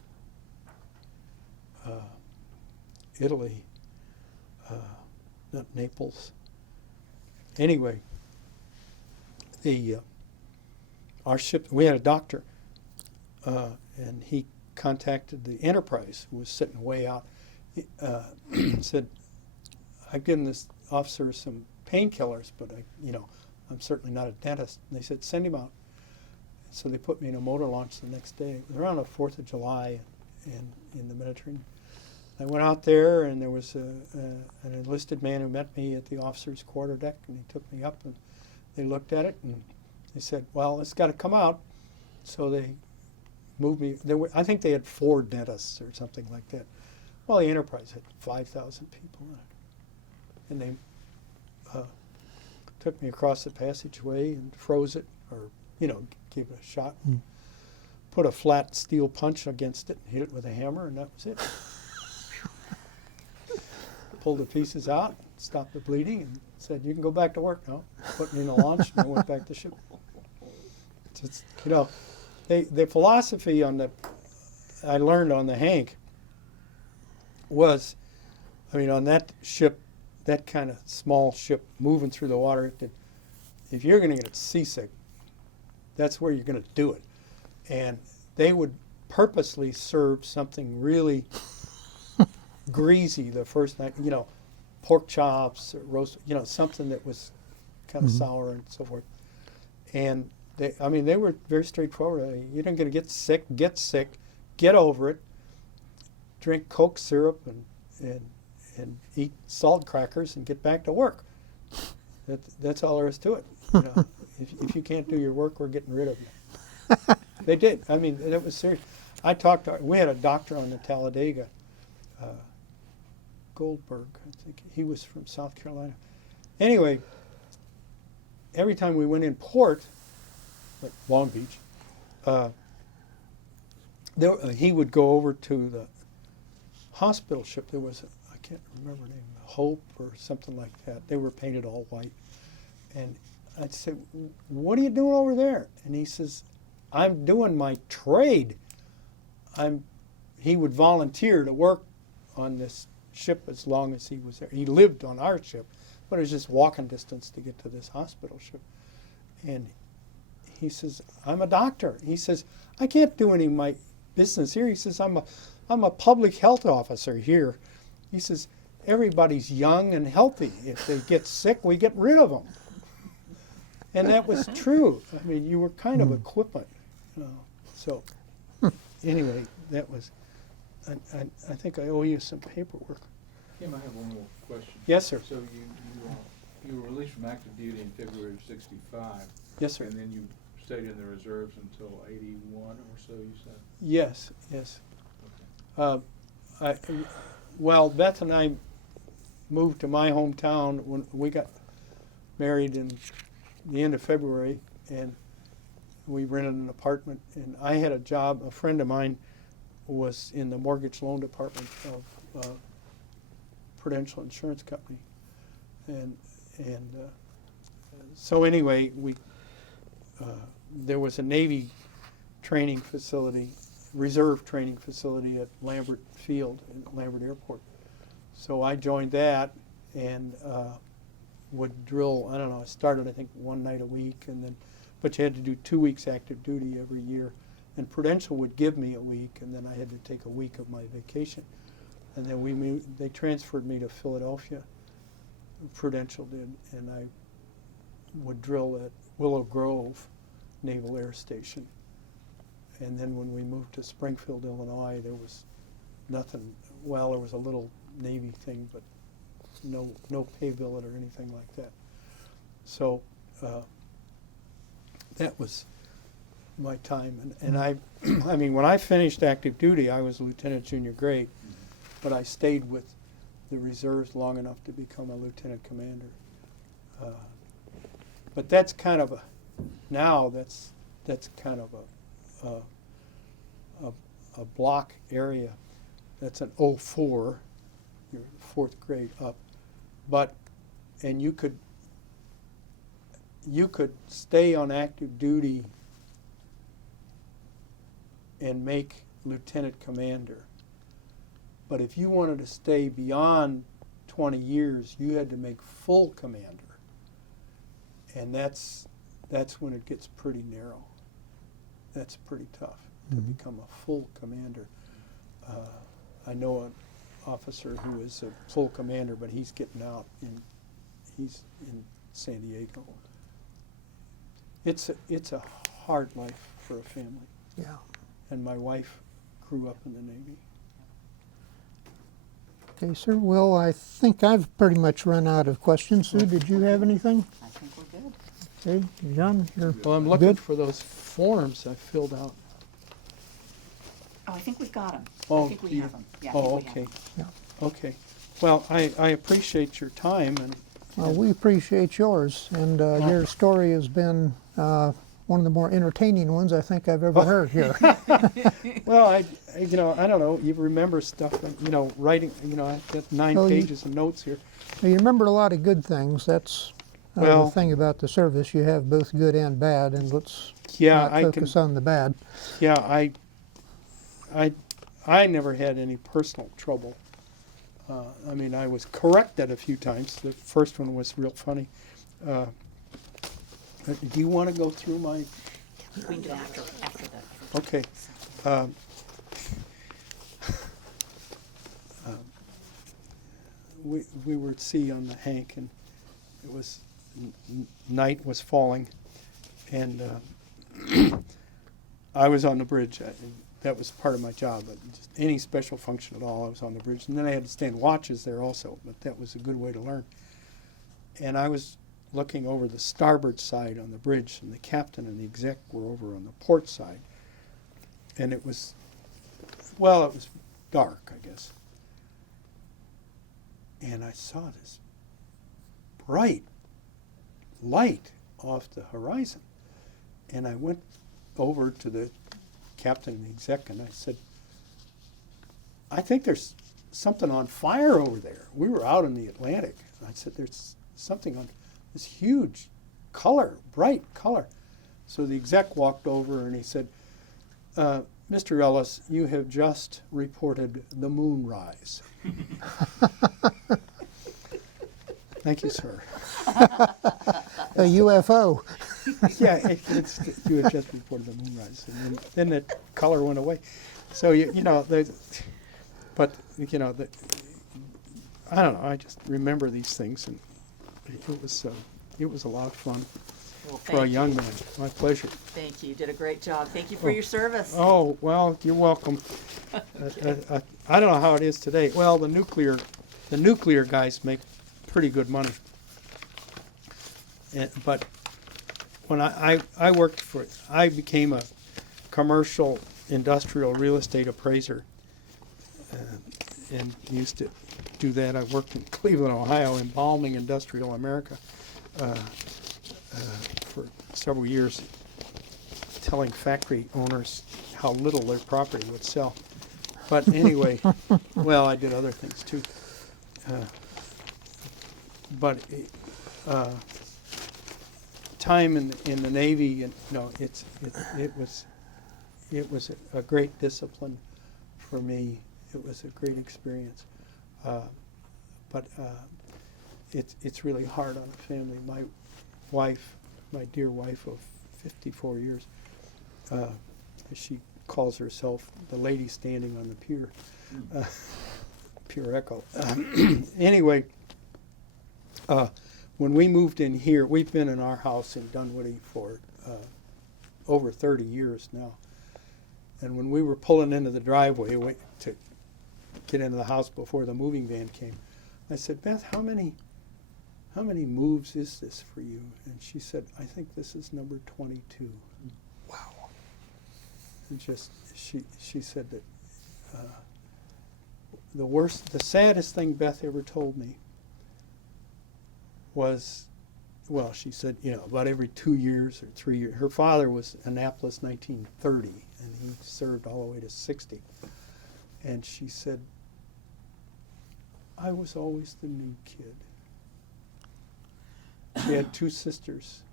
Italy, not Naples. Anyway, our ship, we had a doctor, and he contacted the Enterprise, who was sitting way out, said, I've given this officer some painkillers, but I'm certainly not a dentist. And they said, send him out. So they put me in a motor launch the next day. It was around the 4th of July in the Mediterranean. I went out there, and there was an enlisted man who met me at the officer's quarterdeck, and he took me up, and they looked at it, and they said, well, it's got to come out. So they moved me. I think they had 4 dentists or something like that. Well, the Enterprise had 5,000 people in it. And they took me across the passageway and froze it, or give it a shot. Put a flat steel punch against it and hit it with a hammer, and that was it. Pulled the pieces out, stopped the bleeding, and said, "You can go back to work now." Put me in a launch, and I went back to ship. Just, the philosophy I learned on the Hank was, on that ship, that kind of small ship moving through the water, that if you're going to get seasick, that's where you're going to do it. And they would purposely serve something really greasy the first night, pork chops, or roast, something that was kind of sour and so forth. And they were very straightforward. You're not going to get sick, get over it, drink Coke syrup and eat salt crackers and get back to work. That's all there is to it. If you can't do your work, we're getting rid of you. They did. It was serious. We had a doctor on the Talladega, Goldberg, I think. He was from South Carolina. Anyway, every time we went in port, like Long Beach, he would go over to the hospital ship. There was, I can't remember the name, Hope or something like that. They were painted all white. And I'd say, "What are you doing over there?" And he says, "I'm doing my trade." He would volunteer to work on this ship as long as he was there. He lived on our ship, but it was just walking distance to get to this hospital ship. And he says, "I'm a doctor." He says, "I can't do any of my business here." He says, I'm a public health officer here." He says, "Everybody's young and healthy. If they get sick, we get rid of them." And that was true. You were kind of equipment. So anyway, that was, I think I owe you some paperwork. Kim, I have one more question. Yes, sir. So you were released from active duty in February of '65. Yes, sir. And then you stayed in the reserves until '81 or so, you said? Yes. Okay. Beth and I moved to my hometown when we got married in the end of February, and we rented an apartment. And I had a job. A friend of mine was in the mortgage loan department of Prudential Insurance Company, and so anyway, there was a Navy training facility, reserve training facility at Lambert Field, at Lambert Airport. So I joined that and would drill, I started I think one night a week, but you had to do 2 weeks active duty every year. And Prudential would give me a week, and then I had to take a week of my vacation. And then they transferred me to Philadelphia, Prudential did, and I would drill at Willow Grove Naval Air Station. And then when we moved to Springfield, Illinois, there was nothing. Well, there was a little Navy thing, but no pay billet or anything like that. So that was my time. And I when I finished active duty, I was lieutenant junior grade, but I stayed with the reserves long enough to become a lieutenant commander. But that's kind of that's kind of a block area. That's an 04, your 4th grade up. And you could stay on active duty and make lieutenant commander. But if you wanted to stay beyond 20 years, you had to make full commander. And that's when it gets pretty narrow. That's pretty tough to become a full commander. I know an officer who is a full commander, but he's getting out he's in San Diego. It's a hard life for a family. Yeah. And my wife grew up in the Navy. Okay, sir. Well, I think I've pretty much run out of questions. Sue, did you have anything? I think we're good. Okay, John, you're Well, I'm looking good? for those forms I filled out. Oh, I think we've got them. Oh, I think we you- have them. Yeah, I Oh, think we have okay. 'em. Yeah. Okay. Well, I appreciate your time, and We appreciate yours, and your story has been one of the more entertaining ones I think I've ever heard here. Well, you know, I don't know. You remember stuff, you know, writing. You know, I've got 9 Oh, pages of notes here. Now, you remember a lot of good things. That's Well- the thing about the service. You have both good and bad, and let's Yeah, not focus on the bad. Yeah, I never had any personal trouble. I mean, I was corrected a few times. The first one was real funny. Do you want to go through my? We can do after the. Okay. Um, we were at sea on the Hank, and it was night was falling, and I was on the bridge. That was part of my job. But just any special function at all, I was on the bridge, and then I had to stand watches there also. But that was a good way to learn. And I was looking over the starboard side on the bridge, and the captain and the exec were over on the port side. And it was, well, it was dark, I guess. And I saw this bright light off the horizon. And I went over to the captain and the exec, and I said, I think there's something on fire over there. We were out in the Atlantic. I said, there's something on this huge color, bright color. So the exec walked over and he said, Mr. Ellis, you have just reported the moonrise. Thank you, sir. A UFO. Yeah, you had just reported the moonrise, and then the color went away. So you know, but you know, I don't know. I just remember these things, and it was a lot of fun Well, for a thank young you. man. My pleasure. Thank you. You did a great job. Thank you for your service. Oh well, you're welcome. I don't know how it is today. Well, the nuclear guys make pretty good money, but when I worked for, I became a commercial industrial real estate appraiser, and used to do that. I worked in Cleveland, Ohio, in Balming Industrial America for several years, telling factory owners how little their property would sell. But anyway, well, I did other things too. But time in the Navy, and you know, it was a great discipline for me. It was a great experience, but it's really hard on a family. My wife, my dear wife of 54 years, she calls herself the lady standing on the pier. Pure echo. Anyway, when we moved in here, we've been in our house in Dunwoody for over 30 years now. And when we were pulling into the driveway to get into the house before the moving van came, I said, Beth, how many moves is this for you? And she said, I think this is number 22. Wow. And just she said that the saddest thing Beth ever told me was, well, she said, you know, about every 2 years or 3 years. Her father was Annapolis 1930, and he served all the way to 60. And she said, I was always the new kid. She had 2 sisters.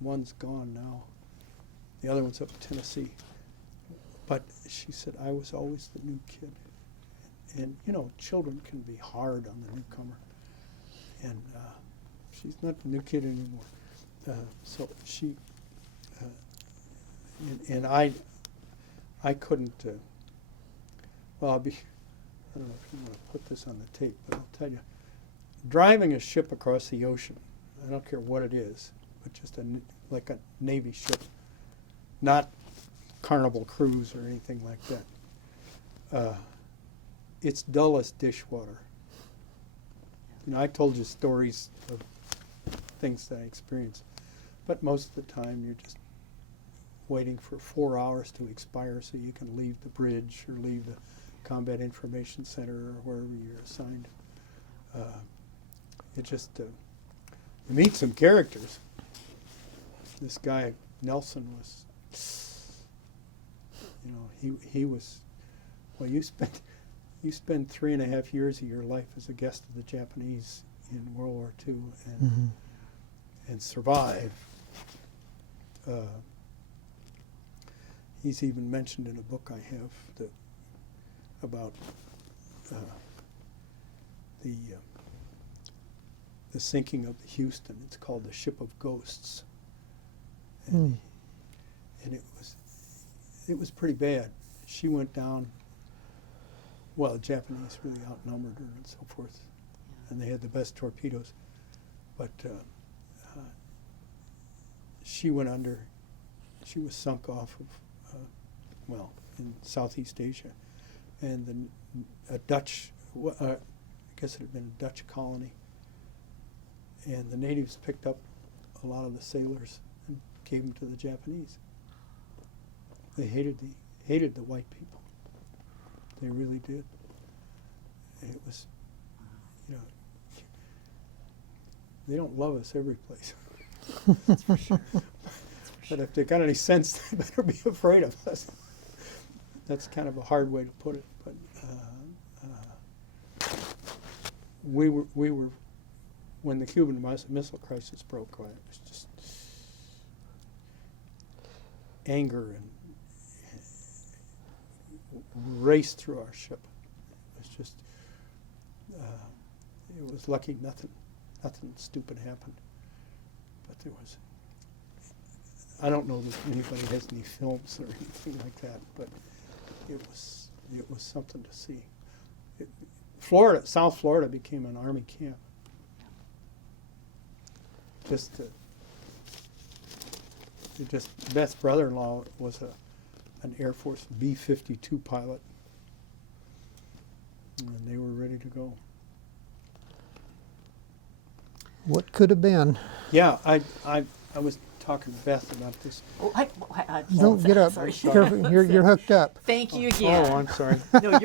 One's gone now. The other one's up in Tennessee. But she said, I was always the new kid. And you know, children can be hard on the newcomer. And she's not the new kid anymore. So she, and I couldn't, well, I don't know if you want to put this on the tape, but I'll tell you, driving a ship across the ocean, I don't care what it is, but just like a Navy ship, not Carnival Cruise or anything like that. It's dull as dishwater. You know, I told you stories of things that I experienced, but most of the time you're just waiting for 4 hours to expire so you can leave the bridge or leave the Combat Information Center or wherever you're assigned. It just, you meet some characters. This guy Nelson was, you know, he was, well, you spend 3.5 years of your life as a guest of the Japanese in World War II and survive. He's even mentioned in a book I have about the sinking of the Houston. It's called the Ship of Ghosts, and it was pretty bad. She went down. Well, the Japanese really outnumbered her and so forth, and they had the best torpedoes, but she went under. She was sunk off of, in Southeast Asia, and a Dutch, I guess it had been a Dutch colony, and the natives picked up a lot of the sailors and gave them to the Japanese. They hated the white people. They really did. It was, you know, they don't love us every place. That's for sure. But if they got any sense, they better be afraid of us. That's kind of a hard way to put it. But we were when the Cuban Missile Crisis broke out, it was just anger and raced through our ship. It was just, it was lucky nothing stupid happened. But there was, I don't know that anybody has any films or anything like that, but it was something to see. South Florida became an Army camp. Beth's brother-in-law was an Air Force B-52 pilot, and they were ready to go. What could have been? Yeah, I was talking to Beth about this. Oh, Don't get up. Sorry. Careful, you're hooked up. Thank you again. Oh, I'm sorry. No,